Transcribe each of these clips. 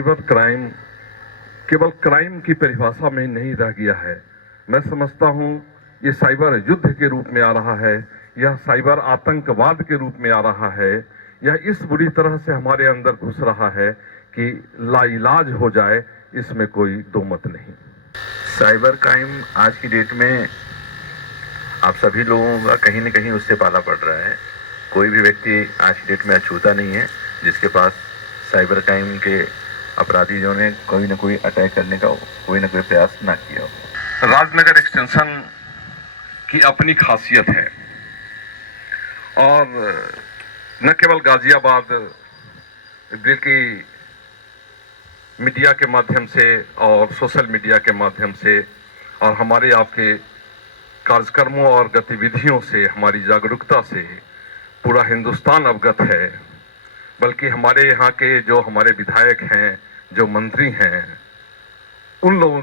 Cyber crime केवल crime की परिभाषा में नहीं रह गया है। मैं समझता हूं ये साइबर युद्ध के रूप में आ रहा है, यह साइबर आतंकवाद के रूप में आ रहा है, यह इस बुरी तरह से हमारे अंदर घुस रहा है कि लाइलाज हो जाए, इसमें कोई दो मत नहीं। साइबर क्राइम आज की डेट में आप सभी लोगों का कहीं न कहीं उससे पाला पड़ रहा है। कोई भी व्यक्ति आज की डेट में अछूता नहीं है जिसके पास साइबर क्राइम के अपराधियों ने कोई न कोई अटैक करने का कोई न कोई प्रयास ना किया हो। राजनगर एक्सटेंशन की अपनी खासियत है और न केवल गाजियाबाद बल्कि मीडिया के माध्यम से और सोशल मीडिया के माध्यम से और हमारे आपके कार्यक्रमों और गतिविधियों से, हमारी जागरूकता से पूरा हिंदुस्तान अवगत है। बल्कि हमारे यहाँ के जो हमारे विधायक हैं, जो मंत्री हैं, उन लोगों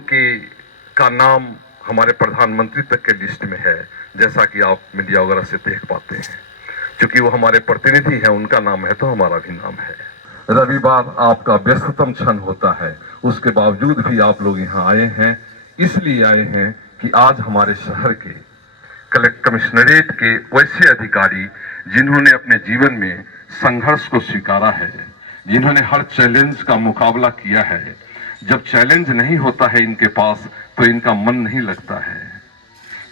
का नाम हमारे प्रधानमंत्री तक के लिस्ट में है, जैसा कि आप मीडिया वगैरह से देख पाते हैं। क्योंकि वो हमारे प्रतिनिधि हैं, उनका नाम है तो हमारा भी नाम है। रविवार आपका व्यस्ततम क्षण होता है, उसके बावजूद भी आप लोग यहाँ आए हैं। इसलिए आए हैं कि आज हमारे शहर के कमिश्नरेट के वैसे अधिकारी जिन्होंने अपने जीवन में संघर्ष को स्वीकारा है, जिन्होंने हर चैलेंज का मुकाबला किया है, जब चैलेंज नहीं होता है इनके पास तो इनका मन नहीं लगता है।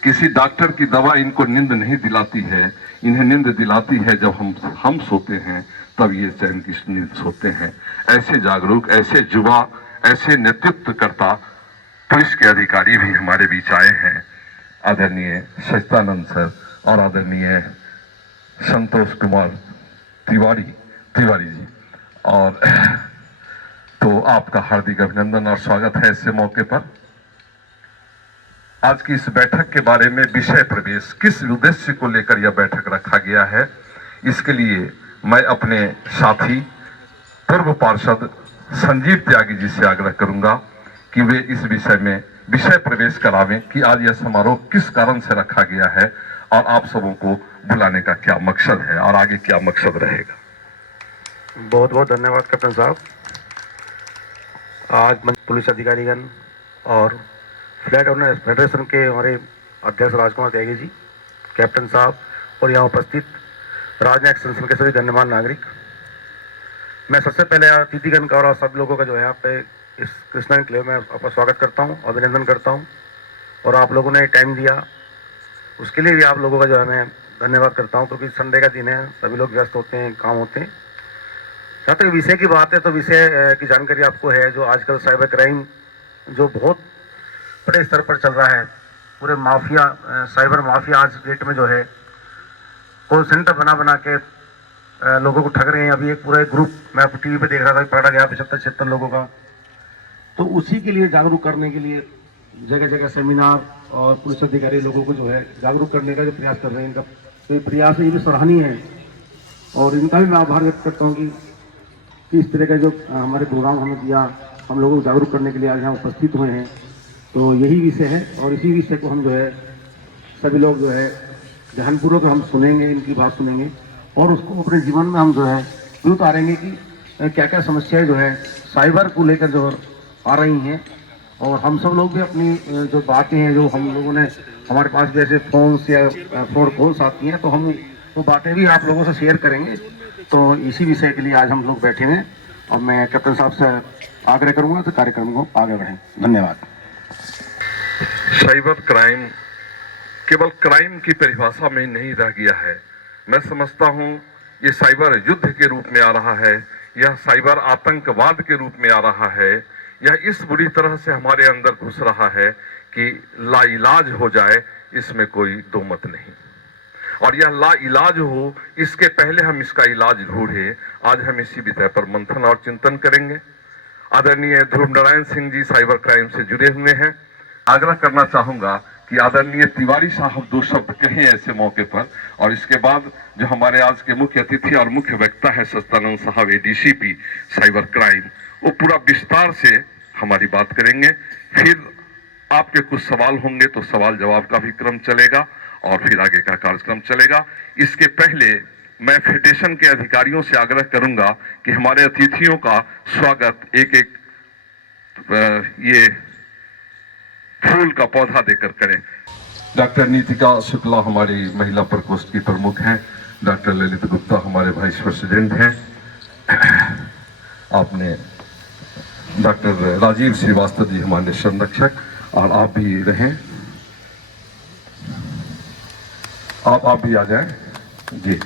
किसी डॉक्टर की दवा इनको नींद नहीं दिलाती है, इन्हें नींद दिलाती है जब हम सोते हैं, तब ये चैन की नींद सोते हैं। ऐसे जागरूक, ऐसे युवा, ऐसे नेतृत्वकर्ता पुलिस के अधिकारी भी हमारे बीच आए हैं। आदरणीय सच्चिदानंद सर और आदरणीय संतोष कुमार तिवारी जी, और तो आपका हार्दिक अभिनंदन और स्वागत है इस मौके पर। आज की इस बैठक के बारे में विषय प्रवेश, किस उद्देश्य को लेकर यह बैठक रखा गया है, इसके लिए मैं अपने साथी पूर्व पार्षद संजीव त्यागी जी से आग्रह करूंगा कि वे इस विषय में विषय प्रवेश करावें कि आज यह समारोह किस कारण से रखा गया है और आप सबों को बुलाने का क्या मकसद है और आगे क्या मकसद रहेगा। बहुत बहुत धन्यवाद कैप्टन साहब। आज पुलिस अधिकारीगण और फ्लैट ओनर्स फेडरेशन के हमारे अध्यक्ष राजकुमार त्यागी जी, कैप्टन साहब और यहाँ उपस्थित राजनगर एक्सटेंशन के सभी गणमान्य नागरिक, मैं सबसे पहले अतिथिगण का और सब लोगों का जो है यहाँ पे इस कृष्णा एन्क्लेव में आपका स्वागत करता हूँ, अभिनंदन करता हूँ। और आप लोगों ने टाइम दिया उसके लिए भी आप लोगों का जो है मैं धन्यवाद करता हूँ, क्योंकि संडे का दिन है, सभी लोग व्यस्त होते हैं, काम होते हैं। जहाँ तक विषय की बात है तो विषय की जानकारी आपको है, जो आजकल साइबर क्राइम जो बहुत बड़े स्तर पर चल रहा है, पूरे माफिया, साइबर माफिया आज डेट में जो है कॉल सेंटर बना के लोगों को ठग रहे हैं। अभी एक पूरा एक ग्रुप मैं टीवी पे देख रहा था, पकड़ा गया 75-76 लोगों का। तो उसी के लिए जागरूक करने के लिए जगह जगह सेमिनार और पुलिस अधिकारी लोगों को जो है जागरूक करने का जो प्रयास कर रहे हैं, इनका तो प्रयास ये भी सराहनीय है और इनका भी मैं आभार व्यक्त करता हूँ कि इस तरह का जो हमारे प्रोग्राम हमें दिया, हम लोगों को जागरूक करने के लिए आज यहाँ उपस्थित हुए हैं। तो यही विषय है और इसी विषय को हम जो है सभी लोग जो है ध्यानपूर्वक हम सुनेंगे, इनकी बात सुनेंगे और उसको अपने जीवन में हम जो है उतारेंगे कि क्या क्या समस्याएं जो है साइबर को लेकर जो आ रही हैं। और हम सब लोग भी अपनी जो बातें हैं, जो हम लोगों ने हमारे पास जैसे फोन्स या फोन कॉल्स आती हैं, तो हम वो बातें भी आप लोगों से शेयर करेंगे। तो इसी विषय के लिए आज हम लोग बैठे हैं और मैं कैप्टन साहब से आग्रह करूंगा तो कार्यक्रम को आगे बढ़ें। धन्यवाद। साइबर क्राइम केवल क्राइम की परिभाषा में नहीं रह गया है। मैं समझता हूं ये साइबर युद्ध के रूप में आ रहा है, यह साइबर आतंकवाद के रूप में आ रहा है, यह इस बुरी तरह से हमारे अंदर घुस रहा है कि लाइलाज हो जाए, इसमें कोई दो मत नहीं। और यह लाइलाज हो, इसके पहले हम इसका इलाज ढूंढे। आज हम इसी विषय पर मंथन और चिंतन करेंगे। आदरणीय ध्रुव नारायण सिंह जी साइबर क्राइम से जुड़े हुए हैं। आग्रह करना चाहूंगा कि आदरणीय तिवारी साहब दो शब्द कहें ऐसे मौके पर, और इसके बाद जो हमारे आज के मुख्य अतिथि और मुख्य वक्ता है सच्चिदानंद साहब एडीसीपी साइबर क्राइम, वो पूरा विस्तार से हमारी बात करेंगे। फिर आपके कुछ सवाल होंगे तो सवाल जवाब का भी क्रम चलेगा और फिर आगे का कार्यक्रम चलेगा। इसके पहले मैं फेडरेशन के अधिकारियों से आग्रह करूंगा कि हमारे अतिथियों का स्वागत एक एक ये फूल का पौधा देकर करें। डॉक्टर नीतिका शुक्ला हमारी महिला प्रकोष्ठ की प्रमुख हैं। डॉक्टर ललित गुप्ता हमारे वाइस प्रेसिडेंट हैं। आपने डॉक्टर राजीव श्रीवास्तव जी हमारे संरक्षक, और आप भी रहें, आप भी आ जाएं जी।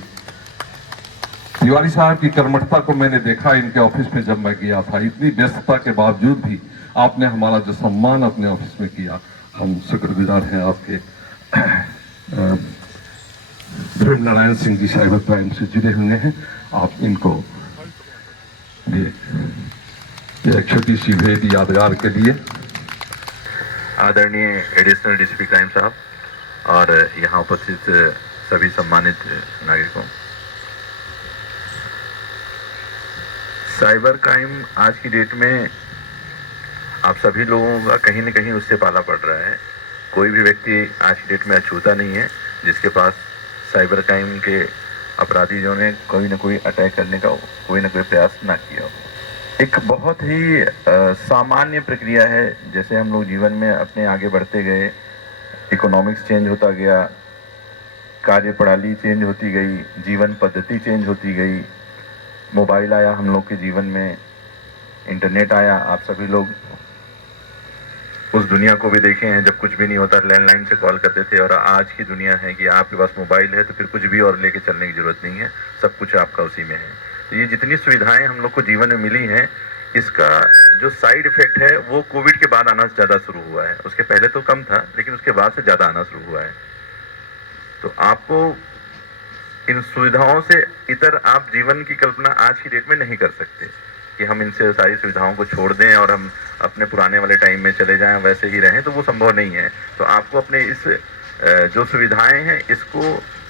तिवारी साहब की कर्मठता को मैंने देखा इनके ऑफिस में जब मैं गया था। इतनी व्यस्तता के बावजूद भी आपने हमारा जो सम्मान अपने ऑफिस में किया, हम शुक्रगुजार हैं आपके। ध्रुव नारायण सिंह जी साइबर क्राइम से जुड़े हुए हैं, आप इनको ये एक छोटी सी भेंट यादगार के लिए। आदरणीय एडिशनल डीसीपी क्राइम साहब और यहाँ उपस्थित सभी सम्मानित नागरिकों, साइबर क्राइम आज की डेट में आप सभी लोगों का कहीं न कहीं उससे पाला पड़ रहा है। कोई भी व्यक्ति आज की डेट में अछूता नहीं है जिसके पास साइबर क्राइम के अपराधियों ने कोई ना कोई अटैक करने का कोई ना कोई प्रयास ना किया हो। एक बहुत ही सामान्य प्रक्रिया है। जैसे हम लोग जीवन में अपने आगे बढ़ते गए, इकोनॉमिक्स चेंज होता गया, कार्य प्रणाली चेंज होती गई, जीवन पद्धति चेंज होती गई, मोबाइल आया हम लोग के जीवन में, इंटरनेट आया। आप सभी लोग उस दुनिया को भी देखे हैं जब कुछ भी नहीं होता, लैंडलाइन से कॉल करते थे, और आज की दुनिया है कि आपके पास मोबाइल है तो फिर कुछ भी और लेके चलने की जरूरत नहीं है, सब कुछ आपका उसी में है। तो ये जितनी सुविधाएं हम लोग को जीवन में मिली हैं, इसका जो साइड इफेक्ट है वो कोविड के बाद आना ज़्यादा शुरू हुआ है। उसके पहले तो कम था, लेकिन उसके बाद से ज़्यादा आना शुरू हुआ है। तो आपको इन सुविधाओं से इतर आप जीवन की कल्पना आज की डेट में नहीं कर सकते कि हम इनसे सारी सुविधाओं को छोड़ दें और हम अपने पुराने वाले टाइम में चले जाएं, वैसे ही रहें, तो वो संभव नहीं है। तो आपको अपने इस जो सुविधाएं हैं इसको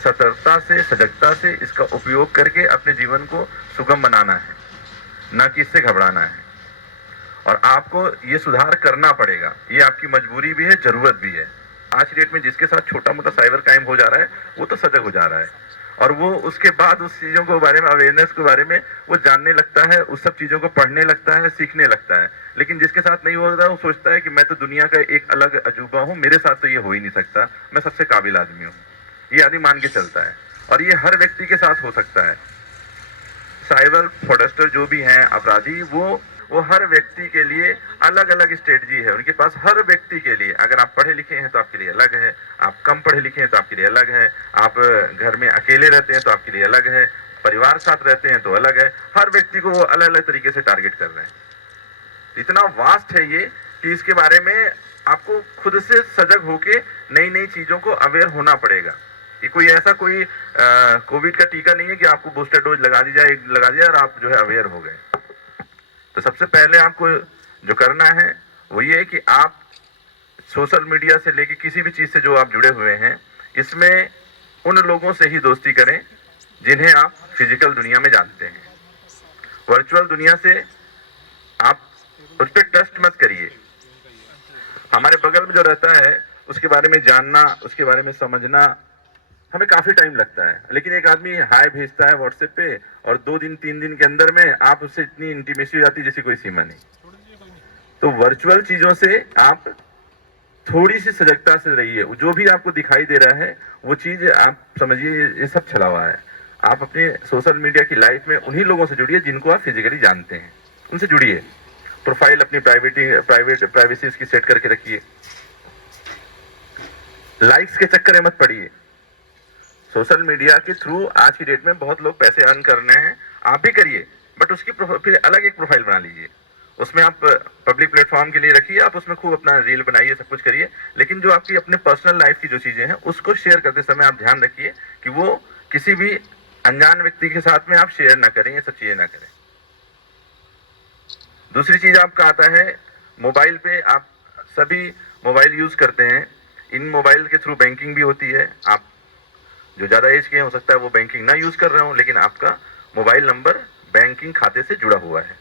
सतर्कता से, सजगता से इसका उपयोग करके अपने जीवन को सुगम बनाना है, ना कि इससे घबराना है। और आपको ये सुधार करना पड़ेगा, ये आपकी मजबूरी भी है, जरूरत भी है। आज की डेट में जिसके साथ छोटा मोटा साइबर क्राइम हो जा रहा है वो तो सजग हो जा रहा है, और वो उसके बाद उस चीज़ों के बारे में, अवेयरनेस के बारे में वो जानने लगता है, उस सब चीज़ों को पढ़ने लगता है, सीखने लगता है। लेकिन जिसके साथ नहीं हो रहा, वो सोचता है कि मैं तो दुनिया का एक अलग अजूबा हूँ, मेरे साथ तो ये हो ही नहीं सकता, मैं सबसे काबिल आदमी हूँ, ये आदमी मान के चलता है। और ये हर व्यक्ति के साथ हो सकता है। साइबर फ्रॉडस्टर जो भी हैं अपराधी, वो हर व्यक्ति के लिए अलग अलग स्ट्रेटजी है उनके पास, हर व्यक्ति के लिए। अगर आप पढ़े लिखे हैं तो आपके लिए अलग है, आप कम पढ़े लिखे हैं तो आपके लिए अलग है, आप घर में अकेले रहते हैं तो आपके लिए अलग है, परिवार साथ रहते हैं तो अलग है। हर व्यक्ति को वो अलग अलग तरीके से टारगेट कर रहे हैं। इतना वास्ट है ये कि इसके बारे में आपको खुद से सजग होके नई नई चीजों को अवेयर होना पड़ेगा। ये कोई ऐसा कोई कोविड का टीका नहीं है कि आपको बूस्टर डोज लगा दिया और आप जो है अवेयर हो गए। तो सबसे पहले आपको जो करना है वो ये है कि आप सोशल मीडिया से लेके किसी भी चीज से जो आप जुड़े हुए हैं, इसमें उन लोगों से ही दोस्ती करें जिन्हें आप फिजिकल दुनिया में जानते हैं। वर्चुअल दुनिया से आप उस पर ट्रस्ट मत करिए। हमारे बगल में जो रहता है उसके बारे में जानना, उसके बारे में समझना हमें काफी टाइम लगता है, लेकिन एक आदमी हाय भेजता है व्हाट्सएप पे और 2 दिन 3 दिन के अंदर में आप उससे इतनी इंटीमेसी हो जाती है जैसी कोई सीमा नहीं। तो वर्चुअल चीजों से आप थोड़ी सी सजगता से रहिए। जो भी आपको दिखाई दे रहा है वो चीज आप समझिए ये सब छला हुआ है। आप अपने सोशल मीडिया की लाइफ में उन्हीं लोगों से जुड़िए जिनको आप फिजिकली जानते हैं, उनसे जुड़िए। प्रोफाइल अपनी प्राइवेसी इसकी सेट करके रखिए। लाइक्स के चक्कर में मत पड़िए। सोशल मीडिया के थ्रू आज की डेट में बहुत लोग पैसे अर्न कर रहे हैं, आप भी करिए, बट उसकी फिर अलग एक प्रोफाइल बना लीजिए। उसमें आप पब्लिक प्लेटफॉर्म के लिए रखिए, आप उसमें खूब अपना रील बनाइए, सब कुछ करिए, लेकिन जो आपकी अपने पर्सनल लाइफ की जो चीजें हैं उसको शेयर करते समय आप ध्यान रखिए कि वो किसी भी अनजान व्यक्ति के साथ में आप शेयर ना करें, ये सब चीजें ना करें। दूसरी चीज आपका आता है मोबाइल पे। आप सभी मोबाइल यूज करते हैं, इन मोबाइल के थ्रू बैंकिंग भी होती है। आप जो ज्यादा एज के हो सकता है वो बैंकिंग ना यूज कर रहे हो, लेकिन आपका मोबाइल नंबर बैंकिंग खाते से जुड़ा हुआ है।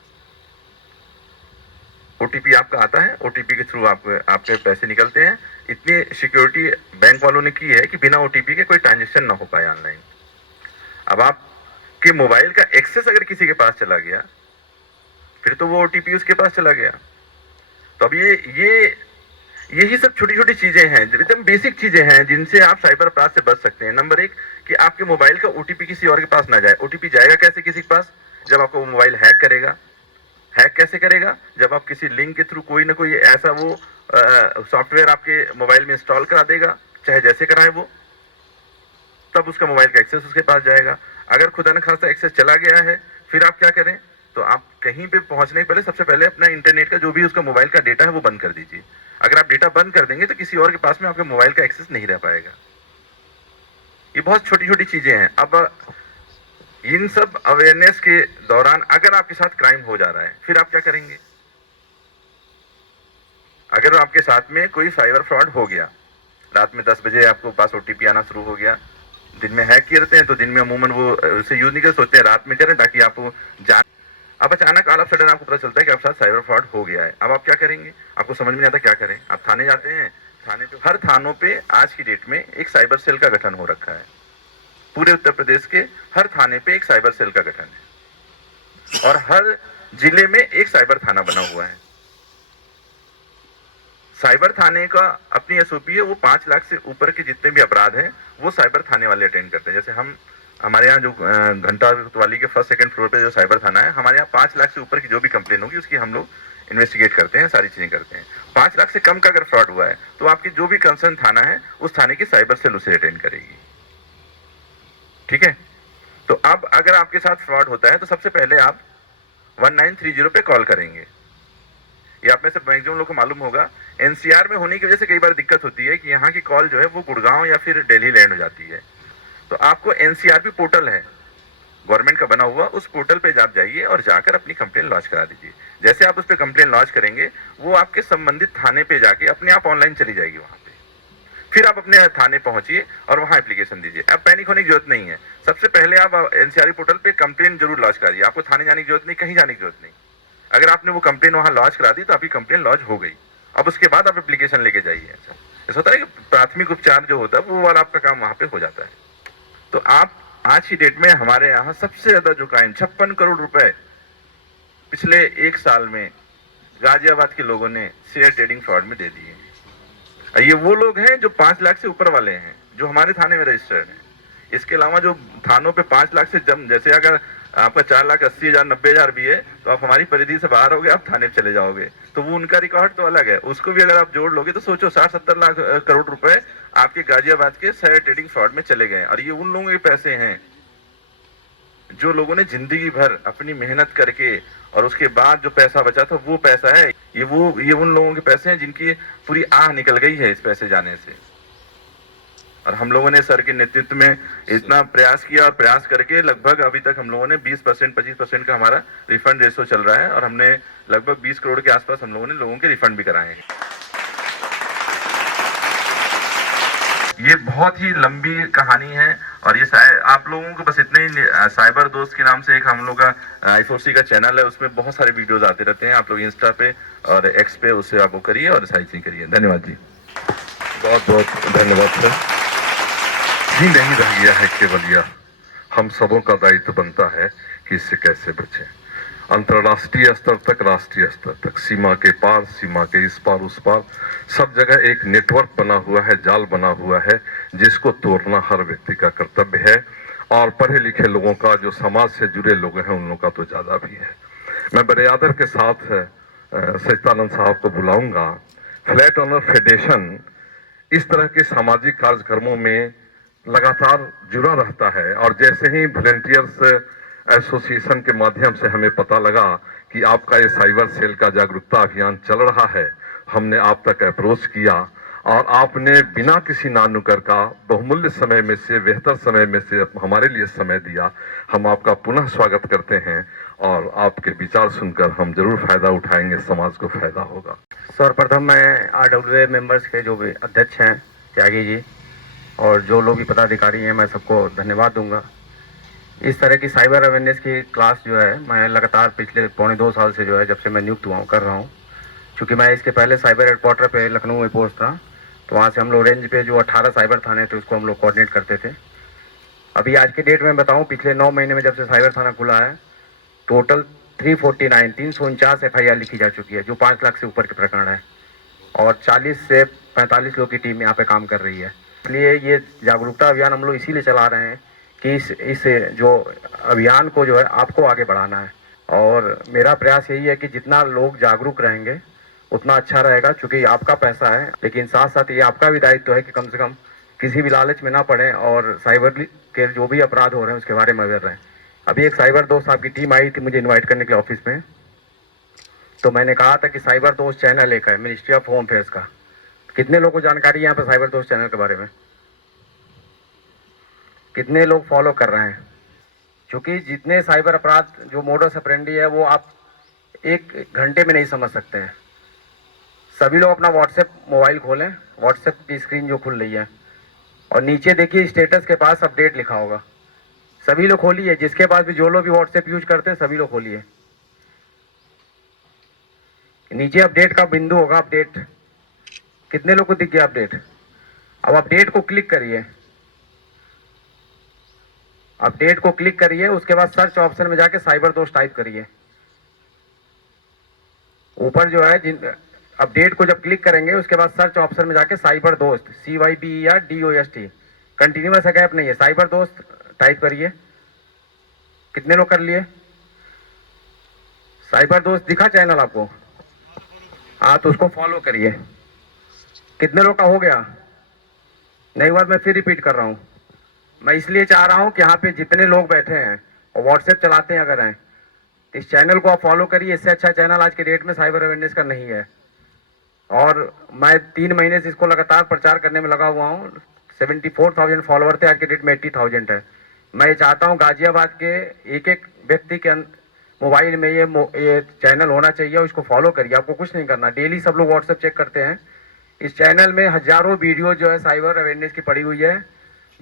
ओटीपी आपका आता है, ओटीपी के थ्रू आपके पैसे निकलते हैं। इतनी सिक्योरिटी बैंक वालों ने की है कि बिना ओटीपी के कोई ट्रांजेक्शन ना हो पाए ऑनलाइन। अब आपके मोबाइल का एक्सेस अगर किसी के पास चला गया फिर तो वो ओटीपी उसके पास चला गया। तो अब यही सब छोटी छोटी चीजें हैं, एकदम बेसिक चीजें हैं जिनसे आप साइबर अपराध से बच सकते हैं। नंबर एक कि आपके मोबाइल का ओटीपी किसी और के पास ना जाए। ओटीपी जाएगा कैसे किसी के पास? जब आपका वो मोबाइल हैक करेगा। हैक कैसे करेगा? जब आप किसी लिंक के थ्रू कोई ना कोई ऐसा वो सॉफ्टवेयर आपके मोबाइल में इंस्टॉल करा देगा, चाहे जैसे कराए वो, तब उसका मोबाइल का एक्सेस उसके पास जाएगा। अगर खुदा न खास्ता एक्सेस चला गया है, फिर आप क्या करें? तो आप कहीं पे पहुंचने के पहले सबसे पहले अपना इंटरनेट का जो भी उसका मोबाइल का डेटा है वो बंद कर दीजिए। अगर आप डेटा बंद कर देंगे तो किसी और के पास में आपके मोबाइल का एक्सेस नहीं रह पाएगा। ये बहुत छोटी छोटी चीजें हैं। अब इन सब अवेयरनेस के दौरान अगर आपके साथ क्राइम हो जा रहा है, फिर आप क्या करेंगे? अगर आपके साथ में कोई साइबर फ्रॉड हो गया, रात में 10 बजे आपको पास ओटीपी आना शुरू हो गया, दिन में हैक करते हैं तो दिन में अमूमन वो उसे यूज नहीं कर, सोचते हैं रात में करें ताकि आप जान। अब अचानक ऑल ऑफ सडन आपको पता चलता है कि आपके साथ साइबर फ्रॉड हो गया है। अब आप क्या करेंगे? आपको समझ में नहीं आता क्या करें। आप थाने जाते हैं, थाने पे हर थानों पे आज की डेट में एक साइबर सेल का गठन हो रखा है। पूरे उत्तर प्रदेश के हर थाने पे एक साइबर सेल का गठन है और हर जिले में एक साइबर थाना बना हुआ है। साइबर थाने का अपनी एसओपी है, वो 5 लाख से ऊपर के जितने भी अपराध हैं वो साइबर थाने वाले अटेंड करते हैं। जैसे हमारे यहाँ जो घंटा कोतवाली के फर्स्ट सेकंड फ्लोर पे जो साइबर थाना है, हमारे यहाँ 5 लाख से ऊपर की जो भी कंप्लेन होगी उसकी हम लोग इन्वेस्टिगेट करते हैं, सारी चीजें करते हैं। 5 लाख से कम का अगर फ्रॉड हुआ है तो आपकी जो भी कंसर्न थाना है उस थाने की साइबर सेल उसे अटेंड करेगी। ठीक है? तो अब अगर आपके साथ फ्रॉड होता है तो सबसे पहले आप 1930 पे कॉल करेंगे। ये आप में से मैक्सिमम लोगों को मालूम होगा, एनसीआर में होने की वजह से कई बार दिक्कत होती है कि यहाँ की कॉल जो है वो गुड़गांव या फिर दिल्ली लैंड हो जाती है। तो आपको एनसीआरपी पोर्टल है गवर्नमेंट का बना हुआ, उस पोर्टल पे आप जाइए और जाकर अपनी कंप्लेन लॉन्च करा दीजिए। जैसे आप उस पर कंप्लेन लॉन्च करेंगे वो आपके संबंधित थाने पे जाके अपने आप ऑनलाइन चली जाएगी वहां पे। फिर आप अपने थाने पहुंचिए और वहां एप्लीकेशन दीजिए। अब पैनिक होने की जरूरत नहीं है। सबसे पहले आप एनसीआर पोर्टल पे कंप्लेन जरूर लॉन्च करिए। आपको थाने जाने की जरूरत नहीं, कहीं जाने की जरूरत नहीं। अगर आपने वो कंप्लेन वहां लॉन्च करा दी तो आपकी कंप्लेन लॉन्च हो गई। अब उसके बाद आप एप्लीकेशन लेके जाइए। ऐसा होता है कि प्राथमिक उपचार जो होता है वो वाला आपका काम वहां पे हो जाता है। तो आप आज की डेट में हमारे यहाँ सबसे ज्यादा जो क्राइम 56 करोड़ रुपए पिछले 1 साल में गाजियाबाद के लोगों ने शेयर ट्रेडिंग फ्रॉड में दे दिए। ये वो लोग हैं जो 5 लाख से ऊपर वाले हैं जो हमारे थाने में रजिस्टर्ड हैं। इसके अलावा जो थानों पे 5 लाख से जैसे अगर आपका 4,80,000 90,000 भी है तो आप हमारी परिधि से बाहर हो गए, आप थाने चले जाओगे, तो वो उनका रिकॉर्ड तो अलग है। उसको भी अगर आप जोड़ लोगे तो सोचो 60-70 लाख करोड़ रुपए आपके गाजियाबाद के शेयर ट्रेडिंग फ्रॉड में चले गए। और ये उन लोगों के पैसे हैं जो लोगों ने जिंदगी भर अपनी मेहनत करके और उसके बाद जो पैसा बचा था वो पैसा है। ये उन लोगों के पैसे हैं जिनकी पूरी आह निकल गई है इस पैसे जाने से। और हम लोगों ने सर के नेतृत्व में इतना प्रयास किया और प्रयास करके लगभग अभी तक हम लोगों ने 20% 25% का हमारा रिफंड रेशो चल रहा है और हमने लगभग 20 करोड़ के आसपास हम लोगों ने लोगों के रिफंड भी कराए हैं। ये बहुत ही लंबी कहानी है और ये आप लोगों को बस इतने ही साइबर दोस्त के नाम से एक हम लोग का I4C का चैनल है, उसमें बहुत सारे वीडियोस आते रहते हैं। आप लोग इंस्टा पे और एक्स पे उससे आप वो करिए और सारी चीज करिए। धन्यवाद जी। बहुत बहुत धन्यवाद सर। ही नहीं रह गया है केवल यह, हम सबों का दायित्व बनता है कि इससे कैसे बचें। अंतर्राष्ट्रीय स्तर तक, राष्ट्रीय स्तर तक, सीमा के पार, सीमा के इस पार उस पार, सब जगह एक नेटवर्क बना हुआ है, जाल बना हुआ है जिसको तोड़ना हर व्यक्ति का कर्तव्य है। और पढ़े लिखे लोगों का, जो समाज से जुड़े लोग हैं, उन लोगों का तो ज्यादा भी है। मैं बड़े आदर के साथ सचिदानंद साहब को बुलाऊंगा। फ्लैट ओनर फेडरेशन इस तरह के सामाजिक कार्यक्रमों में लगातार जुड़ा रहता है और जैसे ही वॉलंटियर्स एसोसिएशन के माध्यम से हमें पता लगा कि आपका ये साइबर सेल का जागरूकता अभियान चल रहा है, हमने आप तक अप्रोच किया और आपने बिना किसी नानुकर का बहुमूल्य समय में से, बेहतर समय में से हमारे लिए समय दिया। हम आपका पुनः स्वागत करते हैं और आपके विचार सुनकर हम जरूर फायदा उठाएंगे, समाज को फायदा होगा। सर्वप्रथम मैं RWA मेंबर्स के जो भी अध्यक्ष हैं त्यागी जी और जो लोग भी पदाधिकारी हैं, मैं सबको धन्यवाद दूंगा। इस तरह की साइबर अवेयरनेस की क्लास जो है मैं लगातार पिछले 1.25 साल से जो है जब से मैं नियुक्त हुआ हूँ कर रहा हूँ। क्योंकि मैं इसके पहले साइबर हेडक्वार्टर पे लखनऊ में पोस्ट था, तो वहाँ से हम लोग रेंज पे जो 18 साइबर थाने थे उसको हम लोग कोऑर्डिनेट करते थे। अभी आज के डेट में बताऊँ, पिछले 9 महीने में जब से साइबर थाना खुला है, टोटल 349 FIR लिखी जा चुकी है, जो 5 लाख से ऊपर के प्रकरण है, और 40 से 45 लोग की टीम यहाँ पे काम कर रही है। इसलिए ये जागरूकता अभियान हम लोग इसीलिए चला रहे हैं कि इस जो अभियान को जो है आपको आगे बढ़ाना है, और मेरा प्रयास यही है कि जितना लोग जागरूक रहेंगे उतना अच्छा रहेगा, क्योंकि आपका पैसा है, लेकिन साथ साथ ये आपका भी दायित्व है कि कम से कम किसी भी लालच में ना पड़े और साइबर के जो भी अपराध हो रहे हैं उसके बारे में अवेयर रहें। अभी एक साइबर दोस्त आपकी टीम आई थी मुझे इनवाइट करने के लिए ऑफिस में, तो मैंने कहा था कि साइबर दोस्त चैनल एक है मिनिस्ट्री ऑफ होम अफेयर्स का। कितने लोगों को जानकारी है यहाँ पर साइबर दोस्त चैनल के बारे में? कितने लोग फॉलो कर रहे हैं? क्योंकि जितने साइबर अपराध जो मोडस ऑपरेंडी है वो आप 1 घंटे में नहीं समझ सकते हैं। सभी लोग अपना व्हाट्सएप मोबाइल खोलें, व्हाट्सएप की स्क्रीन जो खुल रही है, और नीचे देखिए स्टेटस के पास अपडेट लिखा होगा। सभी लोग खोलिए, जिसके पास भी जो लोग भी व्हाट्सएप यूज करते हैं सभी लोग खोलिए। नीचे अपडेट का बिंदु होगा, अपडेट। कितने लोग को दिख गया अपडेट? अब अपडेट को क्लिक करिए, अपडेट को क्लिक करिए, उसके बाद सर्च ऑप्शन में जाके साइबर दोस्त टाइप करिए। ऊपर जो है अपडेट को जब क्लिक करेंगे उसके बाद सर्च ऑप्शन में जाके साइबर दोस्त CYBERDOST, कंटिन्यूअस है, गैप नहीं है, साइबर दोस्त टाइप करिए। कितने लोग कर लिए? साइबर दोस्त दिखा चैनल आपको? हाँ, तो उसको फॉलो करिए। कितने लोग का हो गया? नहीं हुआ, मैं फिर रिपीट कर रहा हूँ। मैं इसलिए चाह रहा हूँ कि यहाँ पे जितने लोग बैठे हैं और व्हाट्सएप चलाते हैं अगर हैं, इस चैनल को आप फॉलो करिए। इससे अच्छा चैनल आज के डेट में साइबर अवेयरनेस का नहीं है, और मैं 3 महीने से इसको लगातार प्रचार करने में लगा हुआ हूँ। 74,000 फॉलोवर थे, आज के डेट में 80,000 है। मैं ये चाहता हूँ गाजियाबाद के एक एक व्यक्ति के मोबाइल में ये चैनल होना चाहिए, उसको फॉलो करिए। आपको कुछ नहीं करना, डेली सब लोग व्हाट्सएप चेक करते हैं। इस चैनल में हजारों वीडियो जो है साइबर अवेयरनेस की पड़ी हुई है।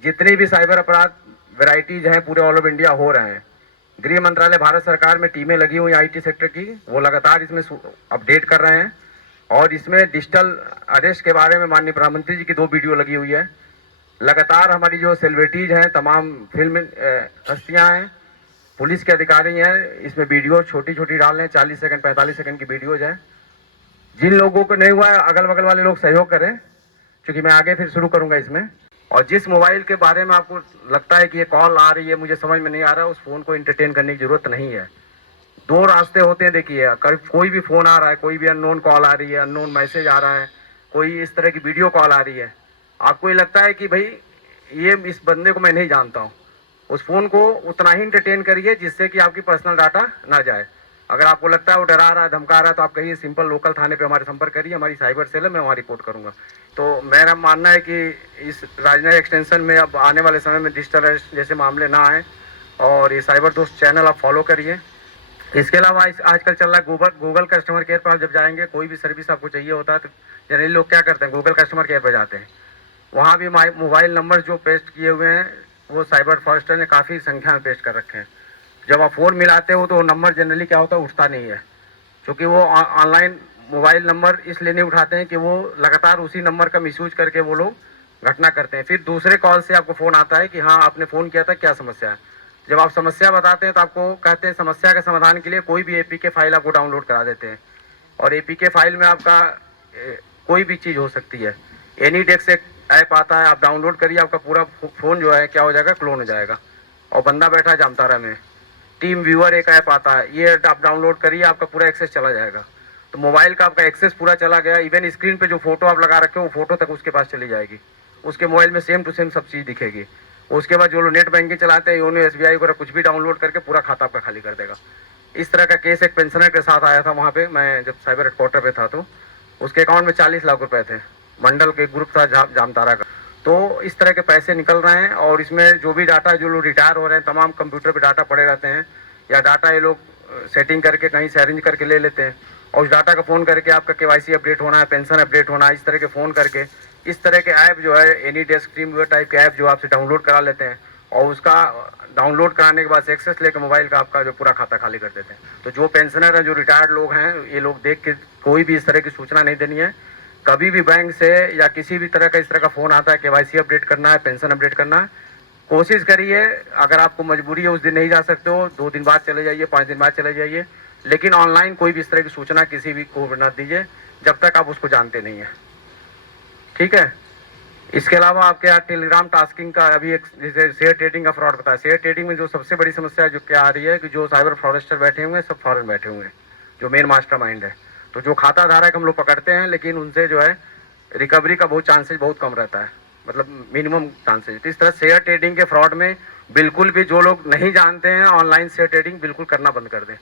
जितने भी साइबर अपराध वेराइटीज हैं पूरे ऑल ओवर इंडिया हो रहे हैं। गृह मंत्रालय भारत सरकार में टीमें लगी हुई IT सेक्टर की, वो लगातार इसमें अपडेट कर रहे हैं, और इसमें डिजिटल अरेस्ट के बारे में माननीय प्रधानमंत्री जी की 2 वीडियो लगी हुई है। लगातार हमारी जो सेलिब्रिटीज हैं, तमाम फिल्म हस्तियां हैं, पुलिस के अधिकारी हैं, इसमें वीडियो छोटी छोटी डाल रहे हैं, 40 सेकंड 45 सेकंड की वीडियोज हैं। जिन लोगों को नहीं हुआ है अगल बगल वाले लोग सहयोग करें, क्योंकि मैं आगे फिर शुरू करूंगा इसमें। और जिस मोबाइल के बारे में आपको लगता है कि ये कॉल आ रही है मुझे समझ में नहीं आ रहा है, उस फोन को एंटरटेन करने की जरूरत नहीं है। 2 रास्ते होते हैं, देखिए, कोई भी फोन आ रहा है, कोई भी अननोन कॉल आ रही है, अननोन मैसेज आ रहा है, कोई इस तरह की वीडियो कॉल आ रही है, आपको ये लगता है कि भाई ये इस बंदे को मैं नहीं जानता हूँ, उस फोन को उतना ही एंटरटेन करिए जिससे कि आपकी पर्सनल डाटा ना जाए। अगर आपको लगता है वो डरा रहा है, धमका रहा है, तो आप कहिए सिंपल लोकल थाने पे हमारे संपर्क करिए, हमारी साइबर सेल है, मैं वहाँ रिपोर्ट करूँगा। तो मेरा मानना है कि इस राजनगर एक्सटेंशन में अब आने वाले समय में डिजिटल अरेस्ट जैसे मामले ना आए, और ये साइबर दोस्त चैनल आप फॉलो करिए। इसके अलावा आजकल चल रहा है गूगल कस्टमर केयर पर आप जब जाएंगे, कोई भी सर्विस आपको चाहिए होता है तो जनरली लोग क्या करते हैं, गूगल कस्टमर केयर पर जाते हैं। वहाँ भी मोबाइल नंबर जो पेस्ट किए हुए हैं वो साइबर फॉरेस्टर ने काफ़ी संख्या में पेस्ट कर रखे हैं। जब आप फ़ोन मिलाते हो तो वो नंबर जनरली क्या होता है, उठता नहीं है, क्योंकि वो ऑनलाइन मोबाइल नंबर इसलिए नहीं उठाते हैं कि वो लगातार उसी नंबर का मिसयूज करके वो लोग घटना करते हैं। फिर दूसरे कॉल से आपको फ़ोन आता है कि हाँ आपने फ़ोन किया था, क्या समस्या है। जब आप समस्या बताते हैं तो आपको कहते हैं समस्या के समाधान के लिए कोई भी APK फाइल आपको डाउनलोड करा देते हैं, और APK फाइल में आपका कोई भी चीज़ हो सकती है। एनीडेस्क एक ऐप आता है, आप डाउनलोड करिए, आपका पूरा फ़ोन जो है क्या हो जाएगा, क्लोन हो जाएगा, और बंदा बैठा है जामतारा में। टीम व्यूअर एक ऐप आता है, ये आप डाउनलोड करिए, आपका पूरा एक्सेस चला जाएगा। तो मोबाइल का आपका एक्सेस पूरा चला गया, इवन स्क्रीन पे जो फोटो आप लगा रखे हो वो फोटो तक उसके पास चली जाएगी, उसके मोबाइल में सेम टू सेम सब चीज़ दिखेगी। उसके बाद जो लोग नेट बैंकिंग चलाते हैं, योनो SBI वगैरह कुछ भी डाउनलोड करके पूरा खाता आपका खाली कर देगा। इस तरह का केस एक पेंशनर के साथ आया था वहाँ पे, मैं जब साइबर हेडक्वार्टर पे था, तो उसके अकाउंट में 40 लाख रुपए थे, मंडल के ग्रुप था जामतारा का। तो इस तरह के पैसे निकल रहे हैं, और इसमें जो भी डाटा, जो लोग रिटायर हो रहे हैं, तमाम कंप्यूटर पे डाटा पड़े रहते हैं, या डाटा ये लोग सेटिंग करके कहीं से अरेंज करके ले लेते हैं, और उस डाटा का फ़ोन करके आपका KYC अपडेट होना है, पेंशन अपडेट होना है, इस तरह के फ़ोन करके इस तरह के ऐप जो है एनीडेस्क टीम टाइप के ऐप जो आपसे डाउनलोड करा लेते हैं, और उसका डाउनलोड कराने के बाद एक्सेस लेकर मोबाइल का आपका जो पूरा खाता खाली कर देते हैं। तो जो पेंशनर हैं, जो रिटायर्ड लोग हैं, ये लोग देख के कोई भी इस तरह की सूचना नहीं देनी है। कभी भी बैंक से या किसी भी तरह का इस तरह का फ़ोन आता है KYC अपडेट करना है, पेंशन अपडेट करना है, कोशिश करिए, अगर आपको मजबूरी है उस दिन नहीं जा सकते हो, 2 दिन बाद चले जाइए, 5 दिन बाद चले जाइए, लेकिन ऑनलाइन कोई भी इस तरह की सूचना किसी भी को न दीजिए जब तक आप उसको जानते नहीं है, ठीक है। इसके अलावा आपके यहाँ टेलीग्राम टास्किंग का अभी एक जैसे शेयर ट्रेडिंग का फ्रॉड बताया, शेयर ट्रेडिंग में जो सबसे बड़ी समस्या है जो क्या आ रही है कि जो साइबर फ्रॉडस्टर बैठे हुए हैं सब फॉरेन बैठे हुए हैं, जो मेन मास्टरमाइंड है। तो जो खाता धारक हम लोग पकड़ते हैं, लेकिन उनसे जो है रिकवरी का बहुत चांसेस बहुत कम रहता है, मतलब मिनिमम चांसेस। तो इस तरह शेयर ट्रेडिंग के फ्रॉड में बिल्कुल भी जो लोग नहीं जानते हैं ऑनलाइन शेयर ट्रेडिंग बिल्कुल करना बंद कर दें।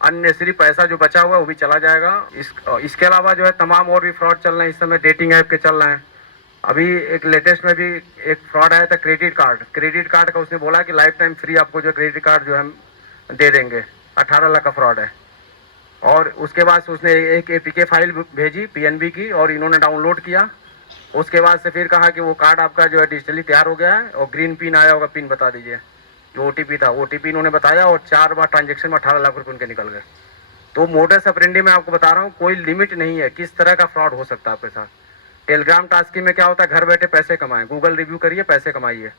अननेसरी पैसा जो बचा हुआ है वो भी चला जाएगा। इसके अलावा जो है तमाम और भी फ्रॉड चल रहे हैं इस समय, डेटिंग ऐप के चल रहे हैं। अभी एक लेटेस्ट में भी एक फ्रॉड आया था क्रेडिट कार्ड का, उसने बोला कि लाइफ टाइम फ्री आपको जो क्रेडिट कार्ड जो हम दे देंगे, 18 लाख का फ्रॉड है। और उसके बाद से उसने एक APK फाइल भेजी PNB की और इन्होंने डाउनलोड किया। उसके बाद से फिर कहा कि वो कार्ड आपका जो है डिजिटली तैयार हो गया है और ग्रीन पिन आया होगा, पिन बता दीजिए। जो OTP था OTP इन्होंने बताया और 4 बार ट्रांजेक्शन में 18 लाख रुपए उनके निकल गए। तो मोडस ऑपरेंडी में आपको बता रहा हूँ, कोई लिमिट नहीं है किस तरह का फ्रॉड हो सकता है आपके साथ। टेलीग्राम टास्किंग में क्या होता है, घर बैठे पैसे कमाएं, गूगल रिव्यू करिए, पैसे कमाइए,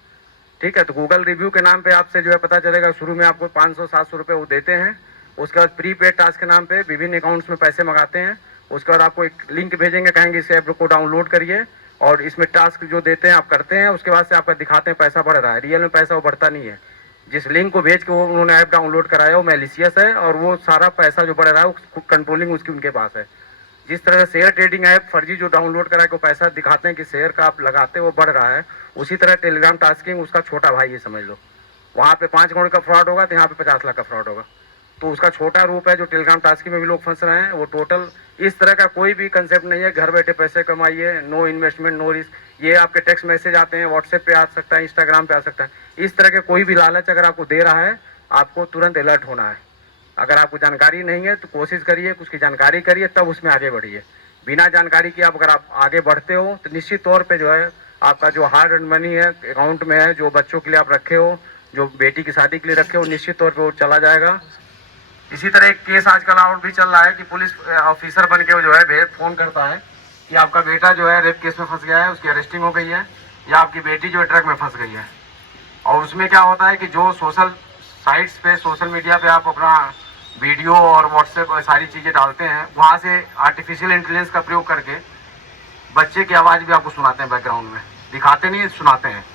ठीक है। तो गूगल रिव्यू के नाम पे आपसे जो है पता चलेगा, शुरू में आपको 500-700 रुपये वो देते हैं। उसके बाद प्रीपेड टास्क के नाम पे विभिन्न अकाउंट्स में पैसे मंगाते हैं। उसके बाद आपको एक लिंक भेजेंगे, कहेंगे इस ऐप को डाउनलोड करिए और इसमें टास्क जो देते हैं आप करते हैं। उसके बाद से आपका दिखाते हैं पैसा बढ़ रहा है, रियल में पैसा वो बढ़ता नहीं है। जिस लिंक को भेज के वो उन्होंने ऐप डाउनलोड कराया वो मैलिशियस है और वो सारा पैसा जो बढ़ रहा है कंट्रोलिंग उसकी उनके पास है। जिस तरह से शेयर ट्रेडिंग ऐप फर्जी जो डाउनलोड करा के पैसा दिखाते हैं कि शेयर का आप लगाते वो बढ़ रहा है, उसी तरह टेलीग्राम टास्किंग उसका छोटा भाई है, समझ लो। वहाँ पे 5 करोड़ का फ्रॉड होगा तो यहाँ पे 50 लाख का फ्रॉड होगा। तो उसका छोटा रूप है जो टेलीग्राम टास्किंग में भी लोग फंस रहे हैं। वो टोटल इस तरह का कोई भी कंसेप्ट नहीं है, घर बैठे पैसे कमाइए, नो इन्वेस्टमेंट नो रिस्क। ये आपके टेक्स्ट मैसेज आते हैं, व्हाट्सएप पे आ सकता है, इंस्टाग्राम पे आ सकता है। इस तरह के कोई भी लालच अगर आपको दे रहा है, आपको तुरंत अलर्ट होना है। अगर आपको जानकारी नहीं है तो कोशिश करिए उसकी जानकारी करिए, तब उसमें आगे बढ़िए। बिना जानकारी के अगर आप आगे बढ़ते हो तो निश्चित तौर पे जो है आपका जो हार्ड अर्न मनी है अकाउंट में है, जो बच्चों के लिए आप रखे हो, जो बेटी की शादी के लिए रखे हो, निश्चित तौर पे वो चला जाएगा। इसी तरह एक केस आजकल आउट भी चल रहा है कि पुलिस ऑफिसर बन के जो है फोन करता है कि आपका बेटा जो है रेप केस में फंस गया है, उसकी अरेस्टिंग हो गई है, या आपकी बेटी जो है ट्रक में फंस गई है। और उसमें क्या होता है कि जो सोशल साइट्स पे, सोशल मीडिया पे आप अपना वीडियो और व्हाट्सएप और सारी चीज़ें डालते हैं, वहाँ से आर्टिफिशियल इंटेलिजेंस का प्रयोग करके बच्चे की आवाज़ भी आपको सुनाते हैं, बैकग्राउंड में दिखाते नहीं, सुनाते हैं।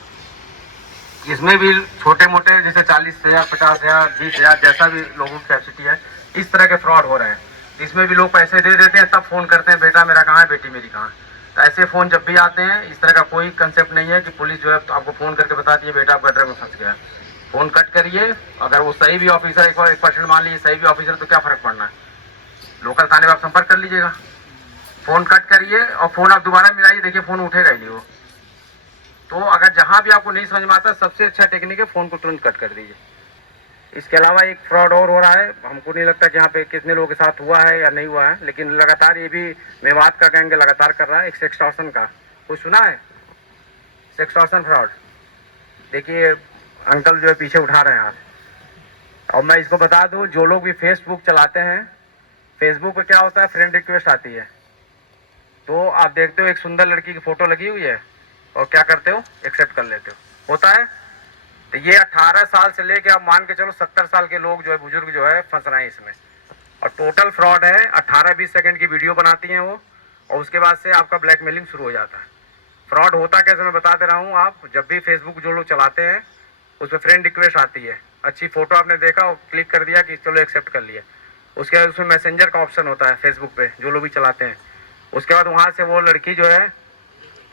इसमें भी छोटे मोटे जैसे 40,000, 50,000, 20,000 जैसा भी लोगों की कैपेसिटी है, इस तरह के फ्रॉड हो रहे हैं। इसमें भी लोग पैसे दे देते हैं, तब फ़ोन करते हैं बेटा मेरा कहाँ है, बेटी मेरी कहाँ है। तो ऐसे फ़ोन जब भी आते हैं, इस तरह का कोई कंसेप्ट नहीं है कि पुलिस जो है आपको फ़ोन करके बताती है बेटा आपका ट्रक में फंस गया है। फ़ोन कट करिए। अगर वो सही भी ऑफिसर, एक बार 1% मान लीजिए सही भी ऑफिसर, तो क्या फ़र्क पड़ना है, लोकल थाने में आप संपर्क कर लीजिएगा। फ़ोन कट करिए और फ़ोन आप दोबारा मिलाइए, देखिए फ़ोन उठेगा ही नहीं वो। तो अगर जहाँ भी आपको नहीं समझ में आता, सबसे अच्छा टेक्निक है फ़ोन को तुरंत कट कर दीजिए। इसके अलावा एक फ्रॉड और हो रहा है, हमको नहीं लगता कि यहाँ पे कितने लोगों के साथ हुआ है या नहीं हुआ है, लेकिन लगातार ये भी मेवात का गैंग लगातार कर रहा है, एक सेक्सटॉर्शन का। कुछ सुना है सेक्सटॉर्शन फ्रॉड? देखिए अंकल जो है पीछे उठा रहे हैं हाथ। और मैं इसको बता दूं, जो लोग भी फेसबुक चलाते हैं, फेसबुक पे क्या होता है, फ्रेंड रिक्वेस्ट आती है, तो आप देखते हो एक सुंदर लड़की की फोटो लगी हुई है और क्या करते हो, एक्सेप्ट कर लेते हो, होता है। तो ये 18 साल से लेके आप मान के चलो 70 साल के लोग जो है, बुजुर्ग जो है, फंस रहे हैं इसमें। और टोटल फ्रॉड है, 18-20 सेकंड की वीडियो बनाती हैं वो, और उसके बाद से आपका ब्लैकमेलिंग शुरू हो जाता है। फ्रॉड होता कैसे मैं बता दे रहा हूँ। आप जब भी फेसबुक जो लोग चलाते हैं, उसमें फ्रेंड रिक्वेस्ट आती है, अच्छी फोटो आपने देखा और क्लिक कर दिया कि चलो एक्सेप्ट कर लिया। उसके बाद उसमें मैसेंजर का ऑप्शन होता है फेसबुक पे, जो लोग भी चलाते हैं। उसके बाद वहाँ से वो लड़की जो है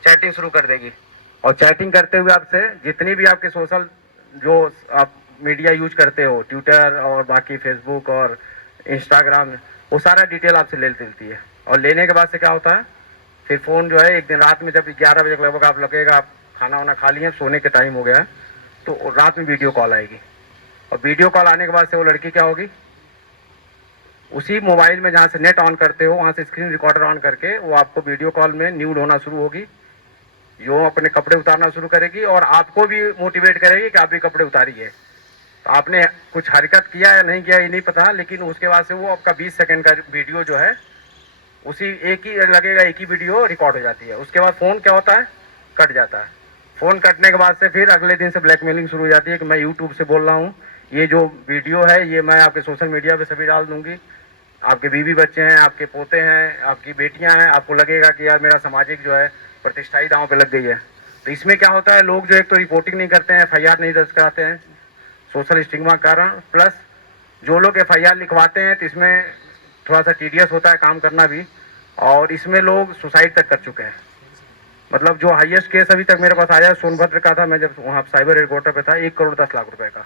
चैटिंग शुरू कर देगी, और चैटिंग करते हुए आपसे जितनी भी आपके सोशल जो आप मीडिया यूज करते हो, ट्विटर और बाकी फेसबुक और इंस्टाग्राम, वो सारा डिटेल आपसे ले लेती है। और लेने के बाद से क्या होता है, फिर फ़ोन जो है एक दिन रात में जब 11 बजे लगभग आप लगेगा, आप खाना वाना खा लिए, सोने के टाइम हो गया है, तो रात में वीडियो कॉल आएगी। और वीडियो कॉल आने के बाद से वो लड़की क्या होगी, उसी मोबाइल में जहाँ से नेट ऑन करते हो वहाँ से स्क्रीन रिकॉर्डर ऑन करके वो आपको वीडियो कॉल में न्यूड होना शुरू होगी, जो अपने कपड़े उतारना शुरू करेगी और आपको भी मोटिवेट करेगी कि आप भी कपड़े उतारिए। तो आपने कुछ हरकत किया या नहीं किया ये नहीं पता, लेकिन उसके बाद से वो आपका 20 सेकंड का वीडियो जो है, उसी एक ही लगेगा, एक ही वीडियो रिकॉर्ड हो जाती है। उसके बाद फ़ोन क्या होता है, कट जाता है। फ़ोन कटने के बाद से फिर अगले दिन से ब्लैकमेलिंग शुरू हो जाती है कि मैं यूट्यूब से बोल रहा हूँ, ये जो वीडियो है ये मैं आपके सोशल मीडिया पे सभी डाल दूंगी, आपके बीवी बच्चे हैं, आपके पोते हैं, आपकी बेटियां हैं, आपको लगेगा कि यार मेरा सामाजिक जो है प्रतिष्ठा ही दांव पे लग गई है। तो इसमें क्या होता है, लोग जो एक तो रिपोर्टिंग नहीं करते हैं, FIR नहीं दर्ज कराते हैं सोशल स्टिग्मा के कारण, प्लस जो लोग FIR लिखवाते हैं तो इसमें थोड़ा सा टीडियस होता है काम करना भी, और इसमें लोग सुसाइड तक कर चुके हैं। मतलब जो हाईएस्ट केस अभी तक मेरे पास आया सोनभद्र का था, मैं जब वहाँ साइबर हेडक्वार्टर पे था, 1,10,00,000 रुपए का।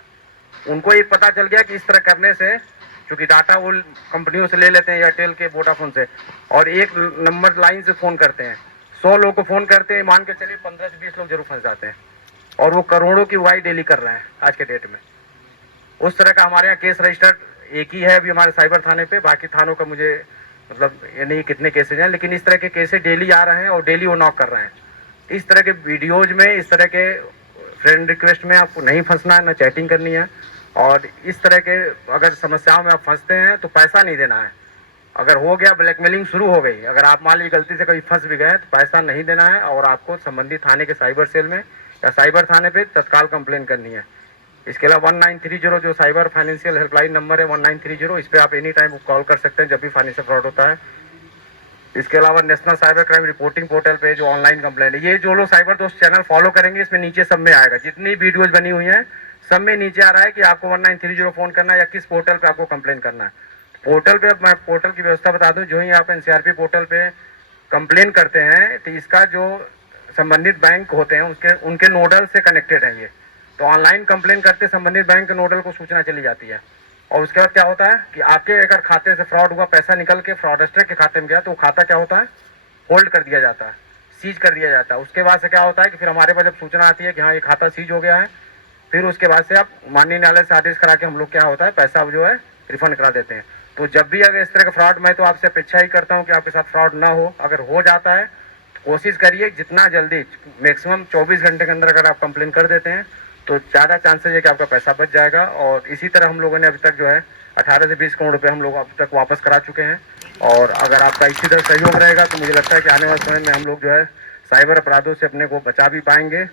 उनको ये पता चल गया कि इस तरह करने से, क्योंकि डाटा वो कंपनियों से ले लेते हैं, एयरटेल के, वोडाफोन से, और एक नंबर लाइन से फ़ोन करते हैं, 100 लोग को फ़ोन करते हैं, मान के चलिए 15 से 20 लोग जरूर फंस जाते हैं, और वो करोड़ों की उगाही डेली कर रहे हैं आज के डेट में। उस तरह का हमारे यहाँ केस रजिस्टर्ड एक ही है अभी हमारे साइबर थाने पे, बाकी थानों का मुझे मतलब ये नहीं कितने केसेज हैं, लेकिन इस तरह के केसेज डेली आ रहे हैं और डेली वो नॉक कर रहे हैं। इस तरह के वीडियोज में, इस तरह के फ्रेंड रिक्वेस्ट में आपको नहीं फंसना है, ना चैटिंग करनी है, और इस तरह के अगर समस्याओं में आप फंसते हैं तो पैसा नहीं देना है। अगर हो गया, ब्लैकमेलिंग शुरू हो गई, अगर आप मान लीजिए गलती से कभी फंस भी गए तो पैसा नहीं देना है, और आपको संबंधित थाने के साइबर सेल में या साइबर थाने पे तत्काल कंप्लेन करनी है। इसके अलावा 1930 जो साइबर फाइनेंशियल हेल्पलाइन नंबर है 1930, इस पर आप एनी टाइम कॉल कर सकते हैं जब भी फाइनेंशियल फ्रॉड होता है। इसके अलावा national cyber crime reporting portal पे जो ऑनलाइन कंप्लेन है, ये जो लोग साइबर दोस्त चैनल फॉलो करेंगे, इसमें नीचे सब में आएगा, जितनी वीडियोज बनी हुई हैं सब में नीचे आ रहा है कि आपको 1930 फोन करना है या किस पोर्टल पे आपको कंप्लेन करना है। पोर्टल पे मैं पोर्टल की व्यवस्था बता दूं, जो ही आप NCRP पोर्टल पे कंप्लेन करते हैं तो इसका जो संबंधित बैंक होते हैं उनके नोडल से कनेक्टेड है ये, तो ऑनलाइन कंप्लेन करते संबंधित बैंक के नोडल को सूचना चली जाती है, और उसके बाद क्या होता है कि आपके अगर खाते से फ्रॉड हुआ, पैसा निकल के फ्रॉडस्टर के खाते में गया, तो वो खाता क्या होता है, होल्ड कर दिया जाता है, सीज कर दिया जाता है। उसके बाद से क्या होता है कि फिर हमारे पास जब सूचना आती है कि हाँ ये खाता सीज हो गया है, फिर उसके बाद से आप माननीय न्यायालय से आदेश करा के हम लोग क्या होता है पैसा जो है रिफंड करा देते हैं। तो जब भी अगर इस तरह का फ्रॉड, मैं तो आपसे अपेक्षा ही करता हूँ कि आपके साथ फ्रॉड ना हो, अगर हो जाता है तो कोशिश करिए जितना जल्दी, मैक्सिमम 24 घंटे के अंदर अगर आप कंप्लेन कर देते हैं तो ज़्यादा चांसेस है कि आपका पैसा बच जाएगा। और इसी तरह हम लोगों ने अभी तक जो है 18 से 20 करोड़ रुपए हम लोग अब तक वापस करा चुके हैं, और अगर आपका इसी तरह सहयोग रहेगा तो मुझे लगता है कि आने वाले समय में हम लोग जो है साइबर अपराधों से अपने को बचा भी पाएंगे,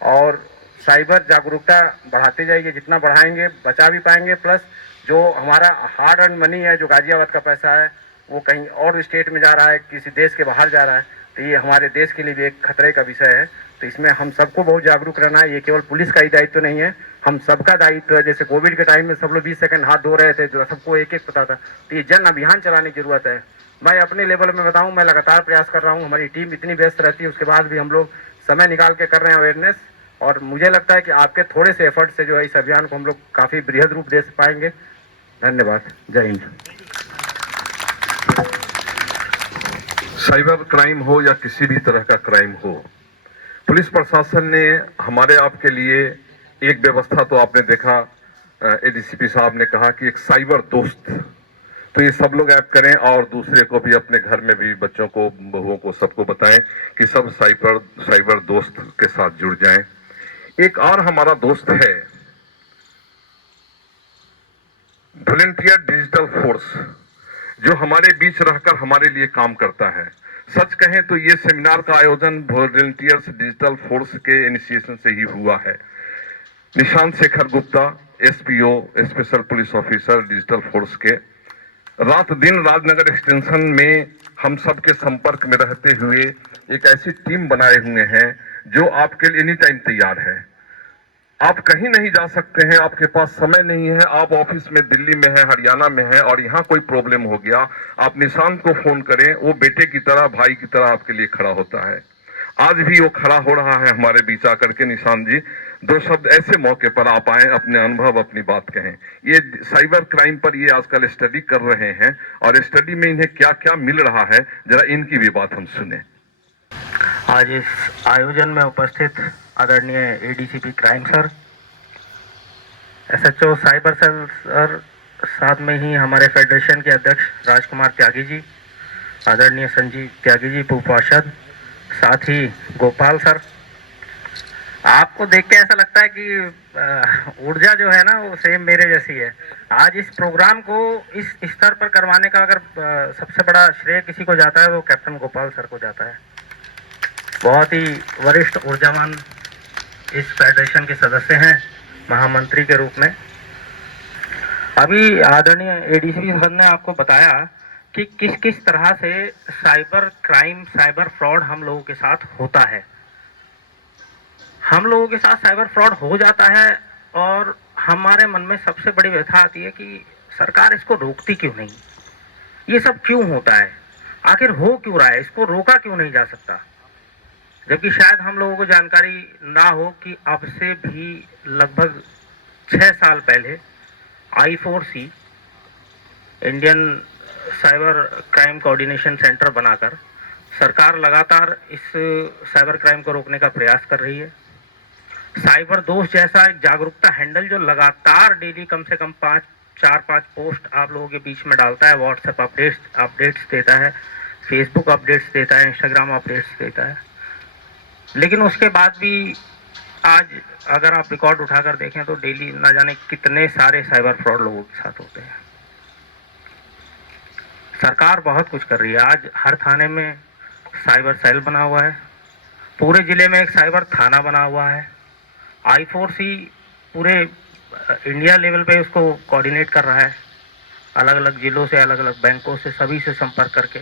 और साइबर जागरूकता बढ़ाते जाएगी, जितना बढ़ाएंगे बचा भी पाएंगे, प्लस जो हमारा हार्ड अर्न मनी है, जो गाजियाबाद का पैसा है, वो कहीं और स्टेट में जा रहा है, किसी देश के बाहर जा रहा है, तो ये हमारे देश के लिए भी एक खतरे का विषय है। तो इसमें हम सबको बहुत जागरूक रहना है, ये केवल पुलिस का ही दायित्व तो नहीं है, हम सबका दायित्व है। जैसे कोविड के टाइम में सब लोग 20 सेकंड हाथ धो रहे थे, जो सबको एक एक पता था, तो ये जन अभियान चलाने की जरूरत है। मैं अपने लेवल में बताऊं, मैं लगातार प्रयास कर रहा हूं, हमारी टीम इतनी व्यस्त रहती है, उसके बाद भी हम लोग समय निकाल के कर रहे हैं अवेयरनेस, और मुझे लगता है कि आपके थोड़े से एफर्ट से जो है इस अभियान को हम लोग काफ़ी बृहद रूप दे पाएंगे। धन्यवाद, जय हिंद। साइबर क्राइम हो या किसी भी तरह का क्राइम हो, पुलिस प्रशासन ने हमारे आपके लिए एक व्यवस्था, तो आपने देखा ADCP साहब ने कहा कि एक साइबर दोस्त, तो ये सब लोग ऐप करें और दूसरे को भी, अपने घर में भी बच्चों को, बहुओं को, सबको बताएं कि सब साइबर दोस्त के साथ जुड़ जाएं। एक और हमारा दोस्त है वॉलंटियर डिजिटल फोर्स, जो हमारे बीच रहकर हमारे लिए काम करता है। सच कहें तो ये सेमिनार का आयोजन वॉलंटियर्स डिजिटल फोर्स के इनिशिएशन से ही हुआ है। Nishant Shekhar Gupta, SPO, special police officer digital force के, रात दिन राजनगर एक्सटेंशन में हम सबके संपर्क में रहते हुए एक ऐसी टीम बनाए हुए हैं जो आपके लिए एनी टाइम तैयार है। आप कहीं नहीं जा सकते हैं, आपके पास समय नहीं है, आप ऑफिस में दिल्ली में है, हरियाणा में है, और यहाँ कोई प्रॉब्लम हो गया, आप निशांत को फोन करें, वो बेटे की तरह, भाई की तरह आपके लिए खड़ा होता है। आज भी वो खड़ा हो रहा है हमारे बीच आकर के। निशांत जी, 2 शब्द ऐसे मौके पर आप आए, अपने अनुभव, अपनी बात कहें। ये साइबर क्राइम पर ये आजकल स्टडी कर रहे हैं, और स्टडी में इन्हें क्या क्या मिल रहा है, जरा इनकी भी बात हम सुने। आज इस आयोजन में उपस्थित आदरणीय ADCP crime sir, SHO cyber cell sir, साथ में ही हमारे फेडरेशन के अध्यक्ष राजकुमार त्यागी जी, आदरणीय संजीव त्यागी जी उपार्षद, साथ ही गोपाल सर। आपको देख के ऐसा लगता है कि ऊर्जा जो है ना वो सेम मेरे जैसी है। आज इस प्रोग्राम को इस स्तर पर करवाने का अगर सबसे बड़ा श्रेय किसी को जाता है वो कैप्टन गोपाल सर को जाता है। बहुत ही वरिष्ठ ऊर्जावान इस फेडरेशन के सदस्य हैं महामंत्री के रूप में। अभी आदरणीय एडीसीपी सर ने आपको बताया कि किस किस तरह से साइबर क्राइम, साइबर फ्रॉड हम लोगों के साथ होता है। हम लोगों के साथ साइबर फ्रॉड हो जाता है और हमारे मन में सबसे बड़ी व्यथा आती है कि सरकार इसको रोकती क्यों नहीं, ये सब क्यों होता है, आखिर हो क्यों रहा है, इसको रोका क्यों नहीं जा सकता। जबकि शायद हम लोगों को जानकारी ना हो कि अब से भी लगभग 6 साल पहले I4C Indian cyber crime coordination centre बनाकर सरकार लगातार इस साइबर क्राइम को रोकने का प्रयास कर रही है। साइबर दोस्त जैसा एक जागरूकता हैंडल जो लगातार डेली कम से कम 4-5 पोस्ट आप लोगों के बीच में डालता है, व्हाट्सएप अपडेट्स देता है, फेसबुक अपडेट्स देता है, इंस्टाग्राम अपडेट्स देता है। लेकिन उसके बाद भी आज अगर आप रिकॉर्ड उठाकर देखें तो डेली ना जाने कितने सारे साइबर फ्रॉड लोगों के साथ होते हैं। सरकार बहुत कुछ कर रही है। आज हर थाने में साइबर सेल बना हुआ है, पूरे जिले में एक साइबर थाना बना हुआ है। I4C पूरे इंडिया लेवल पे उसको कोऑर्डिनेट कर रहा है, अलग अलग जिलों से, अलग अलग बैंकों से, सभी से संपर्क करके,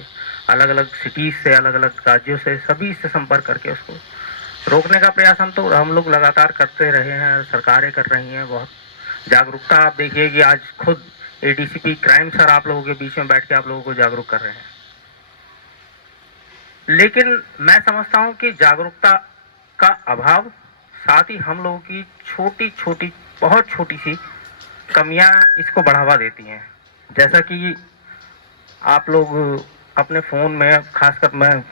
अलग अलग सिटीज से, अलग अलग राज्यों से, सभी से संपर्क करके उसको रोकने का प्रयास हम लोग लगातार करते रहे हैं, सरकारें कर रही हैं। बहुत जागरूकता आप देखिए कि आज खुद एडीसीपी क्राइम सर आप लोगों के बीच में बैठ के आप लोगों को जागरूक कर रहे हैं। लेकिन मैं समझता हूं कि जागरूकता का अभाव, साथ ही हम लोगों की छोटी छोटी, बहुत छोटी सी कमियां इसको बढ़ावा देती हैं। जैसा कि आप लोग अपने फ़ोन में, खासकर मैं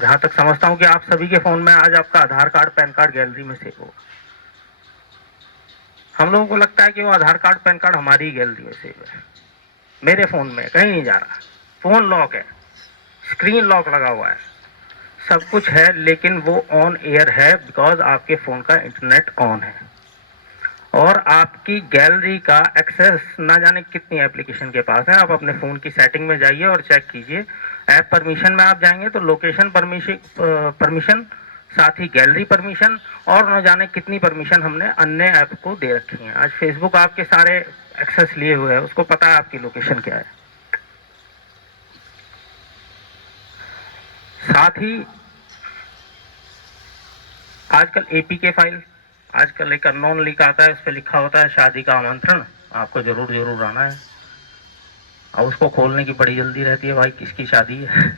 जहाँ तक समझता हूँ कि आप सभी के फ़ोन में आज आपका आधार कार्ड, पैन कार्ड गैलरी में सेव होगा। हम लोगों को लगता है कि वो आधार कार्ड, पैन कार्ड हमारी गैलरी में सेव है, मेरे फ़ोन में कहीं नहीं जा रहा, फ़ोन लॉक है, स्क्रीन लॉक लगा हुआ है, सब कुछ है, लेकिन वो ऑन एयर है बिकॉज आपके फ़ोन का इंटरनेट ऑन है और आपकी गैलरी का एक्सेस ना जाने कितनी एप्लीकेशन के पास है। आप अपने फ़ोन की सेटिंग में जाइए और चेक कीजिए। ऐप परमिशन में आप जाएंगे तो लोकेशन परमिशन, साथ ही गैलरी परमिशन और न जाने कितनी परमिशन हमने अन्य ऐप को दे रखी है। आज फेसबुक आपके सारे एक्सेस लिए हुए है, उसको पता है आपकी लोकेशन क्या है। साथ ही आजकल APK फाइल, आजकल एक अननोन लिंक आता है, उस पर लिखा होता है शादी का आमंत्रण, आपको जरूर आना है। अब उसको खोलने की बड़ी जल्दी रहती है, भाई किसकी शादी है।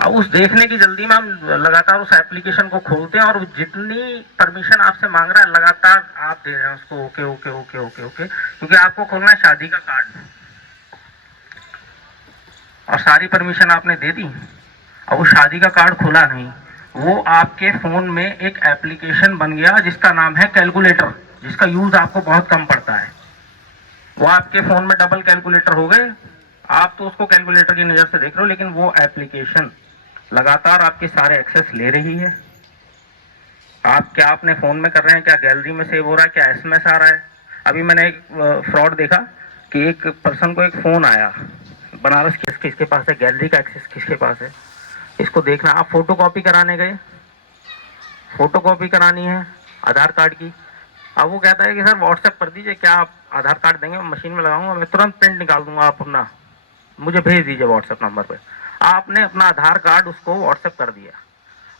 अब उस देखने की जल्दी में हम लगातार उस एप्लीकेशन को खोलते हैं और जितनी परमिशन आपसे मांग रहा है लगातार आप दे रहे हैं उसको okay okay okay okay okay, क्योंकि आपको खोलना है शादी का कार्ड और सारी परमिशन आपने दे दी। अब वो शादी का कार्ड खुला नहीं, वो आपके फोन में एक एप्लीकेशन बन गया जिसका नाम है कैलकुलेटर, जिसका यूज आपको बहुत कम पड़ता है। वो आपके फोन में डबल कैलकुलेटर हो गए, आप तो उसको कैलकुलेटर की नजर से देख रहे हो, लेकिन वो एप्लीकेशन लगातार आपके सारे एक्सेस ले रही है। आप क्या अपने फोन में कर रहे हैं, क्या गैलरी में सेव हो रहा है, क्या SMS आ रहा है। अभी मैंने एक फ्रॉड देखा कि एक पर्सन को एक फोन आया, बनारस किसके पास है, गैलरी का एक्सेस किसके पास है, इसको देखना। आप फोटो कॉपी कराने गए, फोटो कॉपी करानी है आधार कार्ड की, अब वो कहता है कि सर व्हाट्सएप कर दीजिए, क्या आप आधार कार्ड देंगे, मैं मशीन में लगाऊंगा, मैं तुरंत प्रिंट निकाल दूंगा, आप अपना मुझे भेज दीजिए व्हाट्सएप नंबर पे। आपने अपना आधार कार्ड उसको व्हाट्सएप कर दिया,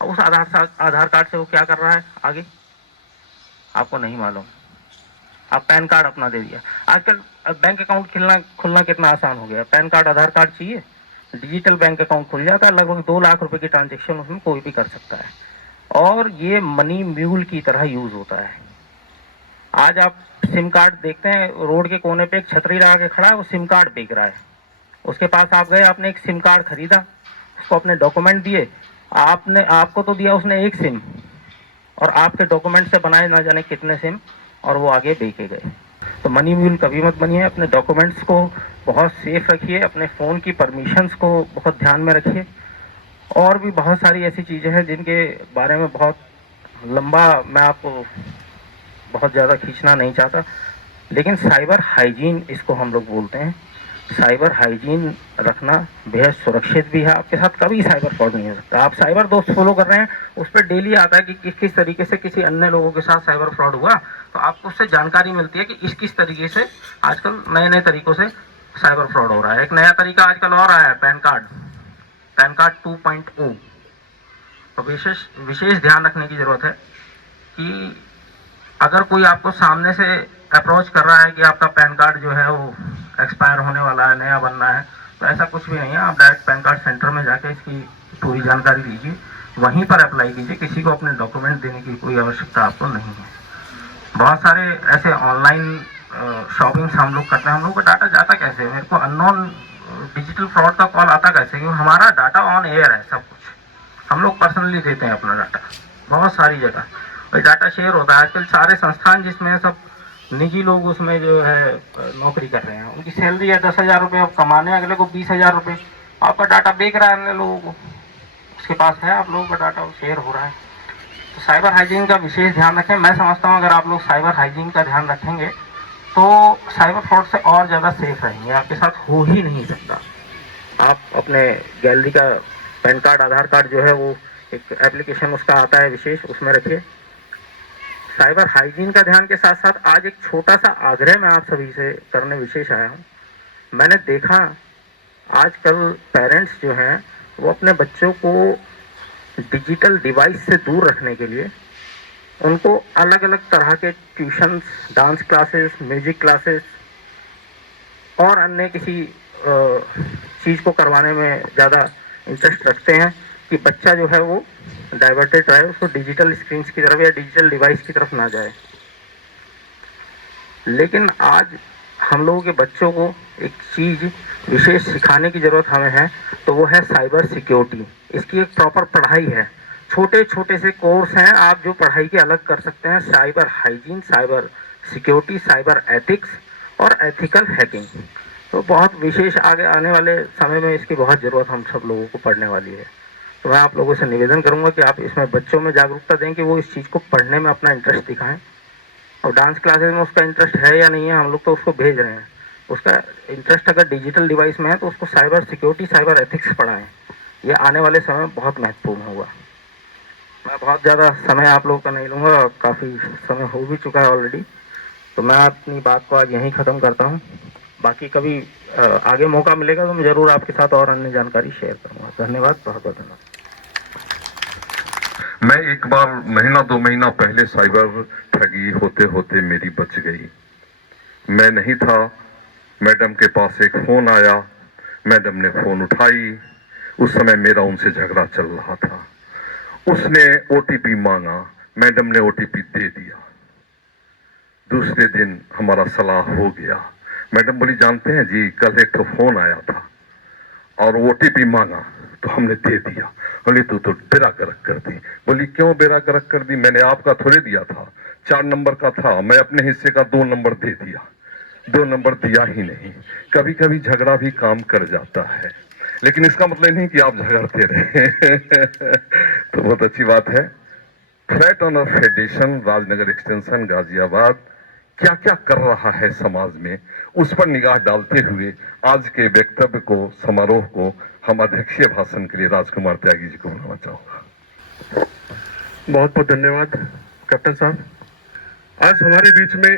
अब उस आधार कार्ड से वो क्या कर रहा है आगे आपको नहीं मालूम। आप पैन कार्ड अपना दे दिया। आजकल बैंक अकाउंट खुलना कितना आसान हो गया, पैन कार्ड, आधार कार्ड चाहिए, डिजिटल बैंक अकाउंट खुल जाता है। लगभग 2 लाख रुपए की ट्रांजेक्शन उसमें कोई भी कर सकता है और ये मनी म्यूल की तरह यूज होता है। आज आप सिम कार्ड देखते हैं, रोड के कोने पे एक छतरी लगा के खड़ा है, वो सिम कार्ड बेच रहा है। उसके पास आप गए, आपने एक सिम कार्ड खरीदा, उसको अपने डॉक्यूमेंट दिए, आपको तो दिया उसने एक सिम और आपके डॉक्यूमेंट से बनाए ना जाने कितने सिम, और वो आगे बेचे गए। तो मनी म्यूल कभी मत बनिए, अपने डॉक्यूमेंट्स को बहुत सेफ रखिए, अपने फ़ोन की परमिशंस को बहुत ध्यान में रखिए। और भी बहुत सारी ऐसी चीज़ें हैं जिनके बारे में बहुत लंबा मैं आपको बहुत ज़्यादा खींचना नहीं चाहता, लेकिन साइबर हाइजीन इसको हम लोग बोलते हैं। साइबर हाइजीन रखना बेहद सुरक्षित भी है। आपके साथ कभी साइबर फ्रॉड नहीं हो सकता। आप साइबर दोस्त फॉलो कर रहे हैं, उस पर डेली आता है कि किस तरीके से किसी अन्य लोगों के साथ साइबर फ्रॉड हुआ, तो आपको उससे जानकारी मिलती है कि किस तरीके से आजकल नए नए तरीकों से साइबर फ्रॉड हो रहा है। एक नया तरीका आजकल और आया है, पैन कार्ड 2.0। तो विशेष विशेष ध्यान रखने की जरूरत है कि अगर कोई आपको सामने से अप्रोच कर रहा है कि आपका पैन कार्ड जो है वो एक्सपायर होने वाला है, नया बनना है, तो ऐसा कुछ भी नहीं है। आप डायरेक्ट पैन कार्ड सेंटर में जाके इसकी पूरी जानकारी लीजिए, वहीं पर अप्लाई कीजिए। किसी को अपने डॉक्यूमेंट देने की कोई आवश्यकता आपको नहीं है। बहुत सारे ऐसे ऑनलाइन शॉपिंग हम लोग करते हैं, हम लोग का डाटा जाता कैसे है? मेरे को अननोन डिजिटल फ्रॉड का कॉल आता कैसे? क्योंकि हमारा डाटा ऑन एयर है, सब कुछ हम लोग पर्सनली देते हैं अपना डाटा बहुत सारी जगह, और डाटा शेयर होता है। आजकल सारे संस्थान जिसमें सब निजी लोग उसमें जो है नौकरी कर रहे हैं, उनकी सैलरी है 10,000 रुपये, अब कमाने अगले को 20,000 रुपये। आपका डाटा बेच रहा है अन्य लोगों को, उसके पास है आप लोगों का डाटा, शेयर हो रहा है। तो साइबर हाइजीन का विशेष ध्यान रखें। मैं समझता हूँ अगर आप लोग साइबर हाइजीन का ध्यान रखेंगे तो साइबर फ्रॉड से और ज़्यादा सेफ रहेंगे। आपके साथ हो ही नहीं सकता। आप अपने गैलरी का पैन कार्ड, आधार कार्ड जो है वो एक एप्लीकेशन उसका आता है विशेष, उसमें रखिए। साइबर हाइजीन का ध्यान के साथ साथ आज एक छोटा सा आग्रह मैं आप सभी से करने विशेष आया हूँ। मैंने देखा आजकल पेरेंट्स जो हैं वो अपने बच्चों को डिजिटल डिवाइस से दूर रखने के लिए उनको अलग अलग तरह के tuitions, dance classes, music classes और अन्य किसी चीज़ को करवाने में ज़्यादा इंटरेस्ट रखते हैं कि बच्चा जो है वो डाइवर्टेड रहे, उसको डिजिटल स्क्रीन की तरफ या डिजिटल डिवाइस की तरफ ना जाए। लेकिन आज हम लोगों के बच्चों को एक चीज़ विशेष सिखाने की ज़रूरत हमें है, तो वो है साइबर सिक्योरिटी। इसकी एक प्रॉपर पढ़ाई है, छोटे छोटे से कोर्स हैं आप जो पढ़ाई के अलग कर सकते हैं। Cyber hygiene, cyber security, cyber ethics और एथिकल हैकिंग। तो बहुत विशेष आगे आने वाले समय में इसकी बहुत ज़रूरत हम सब लोगों को पड़ने वाली है। तो मैं आप लोगों से निवेदन करूंगा कि आप इसमें बच्चों में जागरूकता दें कि वो इस चीज़ को पढ़ने में अपना इंटरेस्ट दिखाएं। और डांस क्लासेस में उसका इंटरेस्ट है या नहीं है, हम लोग तो उसको भेज रहे हैं। उसका इंटरेस्ट अगर डिजिटल डिवाइस में है तो उसको साइबर सिक्योरिटी, साइबर एथिक्स पढ़ाएं। ये आने वाले समय में बहुत महत्वपूर्ण होगा। मैं बहुत ज़्यादा समय आप लोगों का नहीं लूँगा, काफ़ी समय हो भी चुका है ऑलरेडी। तो मैं अपनी बात को आज यहीं ख़त्म करता हूँ। बाकी कभी आगे मौका मिलेगा तो मैं ज़रूर आपके साथ और अन्य जानकारी शेयर करूँगा। धन्यवाद, बहुत बहुत धन्यवाद। मैं एक बार महीना 2 महीना पहले साइबर ठगी होते होते मेरी बच गई। मैं नहीं था, मैडम के पास एक फ़ोन आया, मैडम ने फ़ोन उठाई। उस समय मेरा उनसे झगड़ा चल रहा था। उसने ओटीपी मांगा, मैडम ने ओटीपी दे दिया। दूसरे दिन हमारा सलाह हो गया। मैडम बोली, जानते हैं जी, कल एक तो फ़ोन आया था और ओटीपी मांगा तो हमने दे दिया। बोली, तू तो बेरा गर्क कर दी। बोली, क्यों बेरा गर्क कर दी? मैंने आपका थोड़े दिया था, 4 नंबर का था, मैं अपने हिस्से का 2 नंबर दे दिया। 2 नंबर दिया ही नहीं। कभी कभी झगड़ा भी काम कर जाता है, लेकिन इसका मतलब नहीं कि आप झगड़ते रहे। तो बहुत अच्छी बात है। Flat owner federation Rajnagar extension Ghaziabad क्या क्या कर रहा है समाज में, उस पर निगाह डालते हुए आज के वक्तव्य को, समारोह को हम अध्यक्षीय भाषण के लिए राजकुमार त्यागी जी को बुलाना चाहूंगा। बहुत बहुत धन्यवाद कैप्टन साहब। आज हमारे बीच में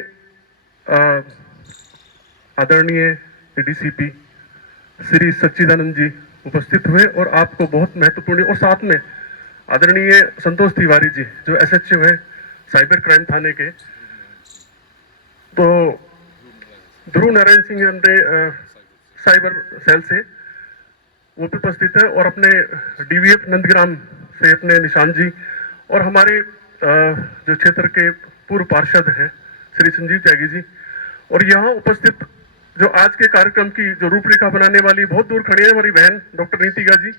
आदरणीय डीसीपी श्री सच्चिदानंद जी उपस्थित हुए और आपको बहुत महत्वपूर्ण, और साथ में आदरणीय संतोष तिवारी जी जो एसएचओ है साइबर क्राइम थाने के, तो ध्रुव नारायण सिंह हमारे साइबर सेल से वो भी उपस्थित है, और अपने डीवीएफ नंदग्राम से अपने निशान जी, और हमारे जो क्षेत्र के पूर्व पार्षद हैं श्री संजीव त्यागी जी, और यहाँ उपस्थित जो आज के कार्यक्रम की जो रूपरेखा बनाने वाली बहुत दूर खड़ी है हमारी बहन डॉक्टर नीतिका जी,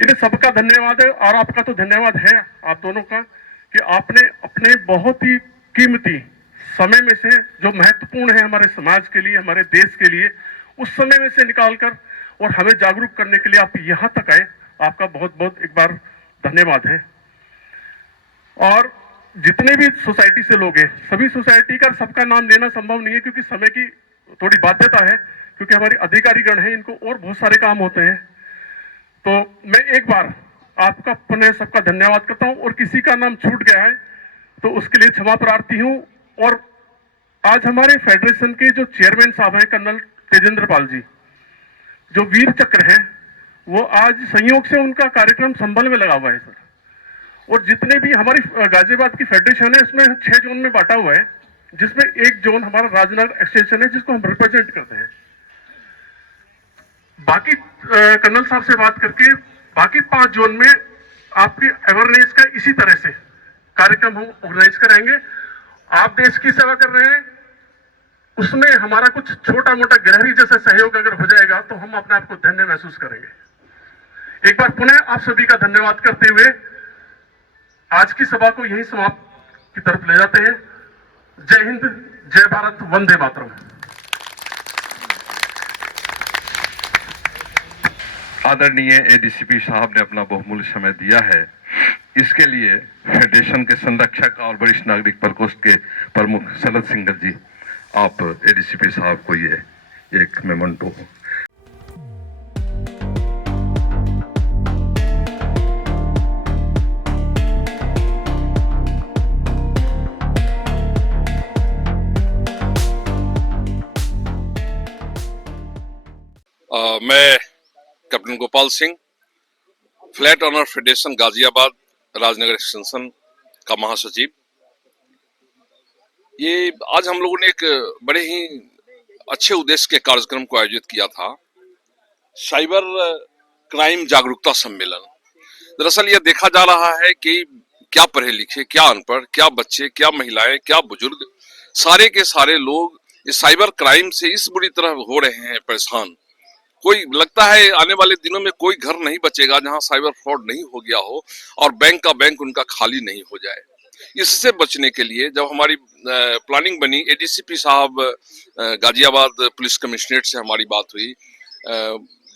इन्हें सबका धन्यवाद है। और आपका तो धन्यवाद है आप दोनों का कि आपने अपने बहुत ही कीमती समय में से, जो महत्वपूर्ण है हमारे समाज के लिए, हमारे देश के लिए, उस समय में से निकालकर और हमें जागरूक करने के लिए आप यहाँ तक आए। आपका बहुत बहुत एक बार धन्यवाद है। और जितने भी सोसाइटी से लोग हैं, सभी सोसाइटी का सबका नाम लेना संभव नहीं है क्योंकि समय की थोड़ी बाध्यता है क्योंकि हमारे अधिकारी गण हैं, इनको और बहुत सारे काम होते हैं। तो मैं एक बार आपका पुनः सबका धन्यवाद करता हूं, और किसी का नाम छूट गया है तो उसके लिए क्षमा प्रार्थी हूं। और आज हमारे फेडरेशन के जो चेयरमैन साहब हैं कर्नल तेजेंद्र पाल जी, जो वीर चक्र है, वो आज संयोग से उनका कार्यक्रम संभल में लगा हुआ है सर। और जितने भी हमारी गाजियाबाद की फेडरेशन है उसमें 6 जोन में बांटा हुआ है, जिसमें एक जोन हमारा राजनगर एक्सटेंशन है जिसको हम रिप्रेजेंट करते हैं। बाकी कर्नल साहब से बात करके बाकी 5 जोन में आपकी अवेयरनेस का इसी तरह से कार्यक्रम हम ऑर्गेनाइज कराएंगे। आप देश की सेवा कर रहे हैं, उसमें हमारा कुछ छोटा मोटा गिलहरी जैसा सहयोग अगर हो जाएगा तो हम अपने आप को धन्य महसूस करेंगे। एक बार पुनः आप सभी का धन्यवाद करते हुए आज की सभा को यही समाप्त की तरफ ले जाते हैं। जय हिंद, जय भारत, वंदे मातरम। आदरणीय एडीसीपी साहब ने अपना बहुमूल्य समय दिया है, इसके लिए फेडरेशन के संरक्षक और वरिष्ठ नागरिक प्रकोष्ठ के प्रमुख शरद सिंह जी, आप एडीसीपी साहब को ये एक मेमेंटो। मैं captain Gopal Singh, flat owner federation Ghaziabad Rajnagar extension का महासचिव। ये आज हम लोगों ने एक बड़े ही अच्छे उद्देश्य के कार्यक्रम को आयोजित किया था, साइबर क्राइम जागरूकता सम्मेलन। दरअसल यह देखा जा रहा है कि क्या पढ़े लिखे, क्या अनपढ़, क्या बच्चे, क्या महिलाएं, क्या बुजुर्ग, सारे के सारे लोग इस साइबर क्राइम से इस बुरी तरह हो रहे हैं परेशान। कोई लगता है आने वाले दिनों में कोई घर नहीं बचेगा जहां साइबर फ्रॉड नहीं हो गया हो और बैंक का बैंक उनका खाली नहीं हो जाए। इससे बचने के लिए जब हमारी प्लानिंग बनी, एडीसीपी साहब गाजियाबाद पुलिस कमिश्नरेट से हमारी बात हुई,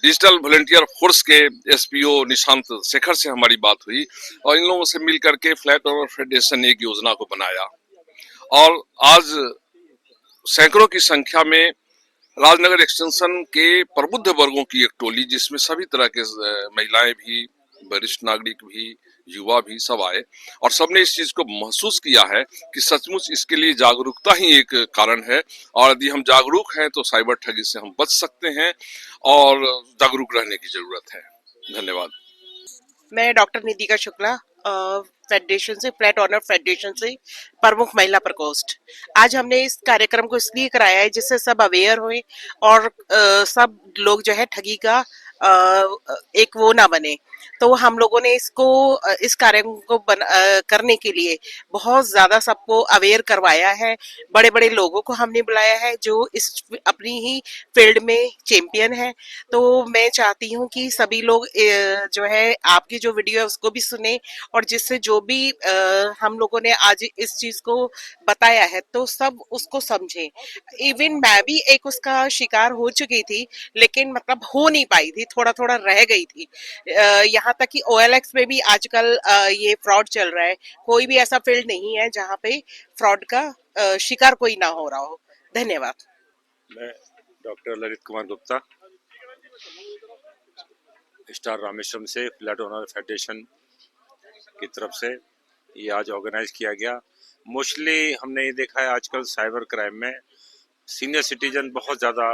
डिजिटल वॉलंटियर फोर्स के एसपीओ निशांत शेखर से हमारी बात हुई, और इन लोगों से मिल करके फ्लैट ऑनर फेडरेशन ने एक योजना को बनाया। और आज सैकड़ों की संख्या में राजनगर एक्सटेंशन के प्रबुद्ध वर्गों की एक टोली, जिसमें सभी तरह के महिलाएं भी, वरिष्ठ नागरिक भी, युवा भी, सब आए, और सबने इस चीज को महसूस किया है कि सचमुच इसके लिए जागरूकता ही एक कारण है, और यदि हम जागरूक हैं तो साइबर ठगी से हम बच सकते हैं, और जागरूक रहने की जरूरत है। धन्यवाद। मैं डॉक्टर निधिका शुक्ला, फेडरेशन से, फ्लैट ऑनर फेडरेशन से प्रमुख महिला प्रकोष्ठ। आज हमने इस कार्यक्रम को इसलिए कराया है जिससे सब अवेयर हुए और सब लोग जो है ठगी का एक वो ना बने। तो हम लोगों ने इसको इस कार्य को करने के लिए बहुत ज्यादा सबको अवेयर करवाया है। बड़े बड़े लोगों को हमने बुलाया है जो इस अपनी ही फील्ड में चैंपियन है। तो मैं चाहती हूँ कि सभी लोग जो है आपकी जो वीडियो है उसको भी सुने, और जिससे जो भी हम लोगों ने आज इस चीज को बताया है तो सब उसको समझें। इवन मैं भी एक उसका शिकार हो चुकी थी, लेकिन मतलब हो नहीं पाई थी, थोड़ा थोड़ा रह गई थी। यहाँ तक कि OLX में भी आजकल ये फ्रॉड चल रहा है। कोई भी ऐसा फील्ड नहीं है जहाँ पे फ्रॉड का शिकार कोई ना हो रहा हो। धन्यवाद। मैं डॉक्टर ललित कुमार गुप्ता, स्टार रामेश्वरम से, फ्लैट ओनर फेडरेशन की तरफ से ये आज ऑर्गेनाइज किया गया। मोस्टली हमने ये देखा है आजकल साइबर क्राइम में सीनियर सिटीजन बहुत ज़्यादा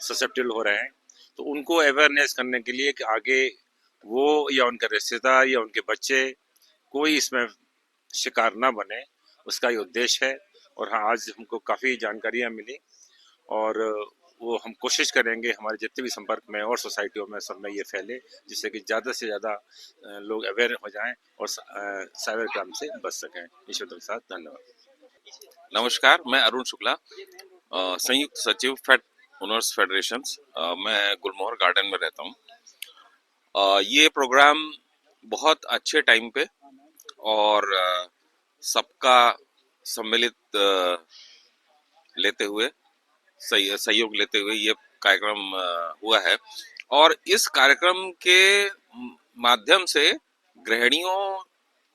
ससेप्टिबल हो रहे हैं, तो उनको अवेयरनेस करने के लिए कि आगे वो या उनके रिश्तेदार या उनके बच्चे कोई इसमें शिकार ना बने, उसका ये उद्देश्य है। और हाँ, आज हमको काफ़ी जानकारियाँ मिली, और वो हम कोशिश करेंगे हमारे जितने भी संपर्क में और सोसाइटियों में सब में ये फैले, जिससे कि ज़्यादा से ज़्यादा लोग अवेयर हो जाएं और साइबर क्राइम से बच सकें। ईश्वर के साथ धन्यवाद। नमस्कार, मैं अरुण शुक्ला, संयुक्त सचिव फ्लैट ओनर्स फेडरेशन। मैं गुलमोहर गार्डन में रहता हूँ। ये प्रोग्राम बहुत अच्छे टाइम पे और सबका सम्मिलित लेते हुए, सहयोग लेते हुए ये कार्यक्रम हुआ है, और इस कार्यक्रम के माध्यम से गृहिणियों,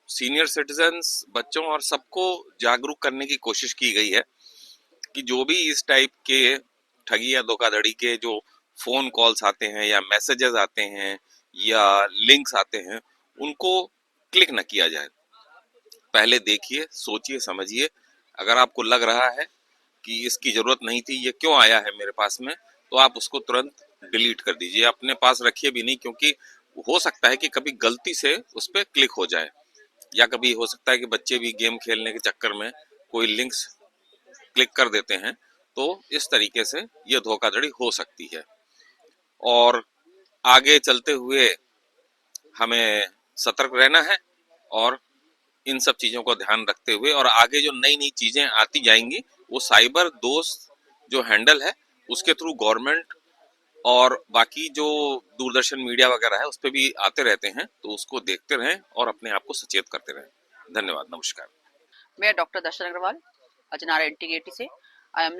सीनियर सिटीजन्स, बच्चों और सबको जागरूक करने की कोशिश की गई है कि जो भी इस टाइप के ठगी या धोखाधड़ी के जो फोन कॉल्स आते हैं या मैसेजेस आते हैं या लिंक्स आते हैं उनको क्लिक न किया जाए। पहले देखिए, सोचिए, समझिए। अगर आपको लग रहा है कि इसकी जरूरत नहीं थी, ये क्यों आया है मेरे पास में, तो आप उसको तुरंत डिलीट कर दीजिए, अपने पास रखिए भी नहीं, क्योंकि हो सकता है कि कभी गलती से उस पर क्लिक हो जाए, या कभी हो सकता है कि बच्चे भी गेम खेलने के चक्कर में कोई लिंक्स क्लिक कर देते हैं, तो इस तरीके से ये धोखाधड़ी हो सकती है। और आगे चलते हुए हमें सतर्क रहना है और इन सब चीजों को ध्यान रखते हुए, और आगे जो नई नई चीजें आती जाएंगी वो साइबर दोस्त जो हैंडल है उसके थ्रू गवर्नमेंट और बाकी जो दूरदर्शन मीडिया वगैरह है उस पर भी आते रहते हैं, तो उसको देखते रहें और अपने आप को सचेत करते रहें। धन्यवाद, नमस्कार। मैं डॉक्टर दर्शन अग्रवाल अजनारा एनटीकेटी से। I am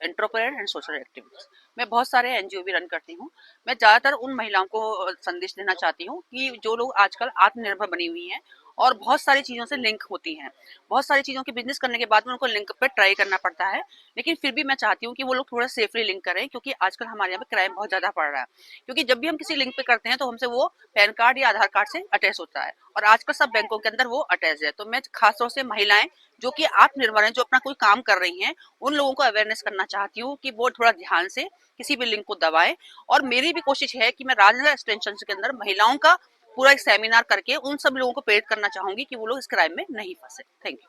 entrepreneur and social activist. मैं बहुत सारे एनजीओ भी रन करती हूँ। मैं ज़्यादातर उन महिलाओं को संदेश देना चाहती हूँ कि जो लोग आजकल आत्मनिर्भर बनी हुई हैं और बहुत सारी चीज़ों से लिंक होती हैं, बहुत सारी चीज़ों की बिजनेस करने के बाद में उनको लिंक पे ट्राई करना पड़ता है, लेकिन फिर भी मैं चाहती हूँ कि वो लोग थोड़ा सेफली लिंक करें, क्योंकि आजकल हमारे यहाँ पे क्राइम बहुत ज़्यादा बढ़ रहा है। क्योंकि जब भी हम किसी लिंक पे करते हैं तो हमसे वो पैन कार्ड या आधार कार्ड से अटैच होता है, और आजकल सब बैंकों के अंदर वो अटैच है। तो मैं खासतौर से महिलाएं जो कि आत्मनिर्भर हैं, जो अपना कोई काम कर रही हैं, उन लोगों को अवेयरनेस करना चाहती हूँ कि वो थोड़ा ध्यान से किसी भी लिंक को दबाएं। और मेरी भी कोशिश है कि मैं राजनगर एक्सटेंशन के अंदर महिलाओं का पूरा एक सेमिनार करके उन सब लोगों को प्रेरित करना चाहूंगी कि वो लोग इस क्राइम में नहीं फंसे। Thank you.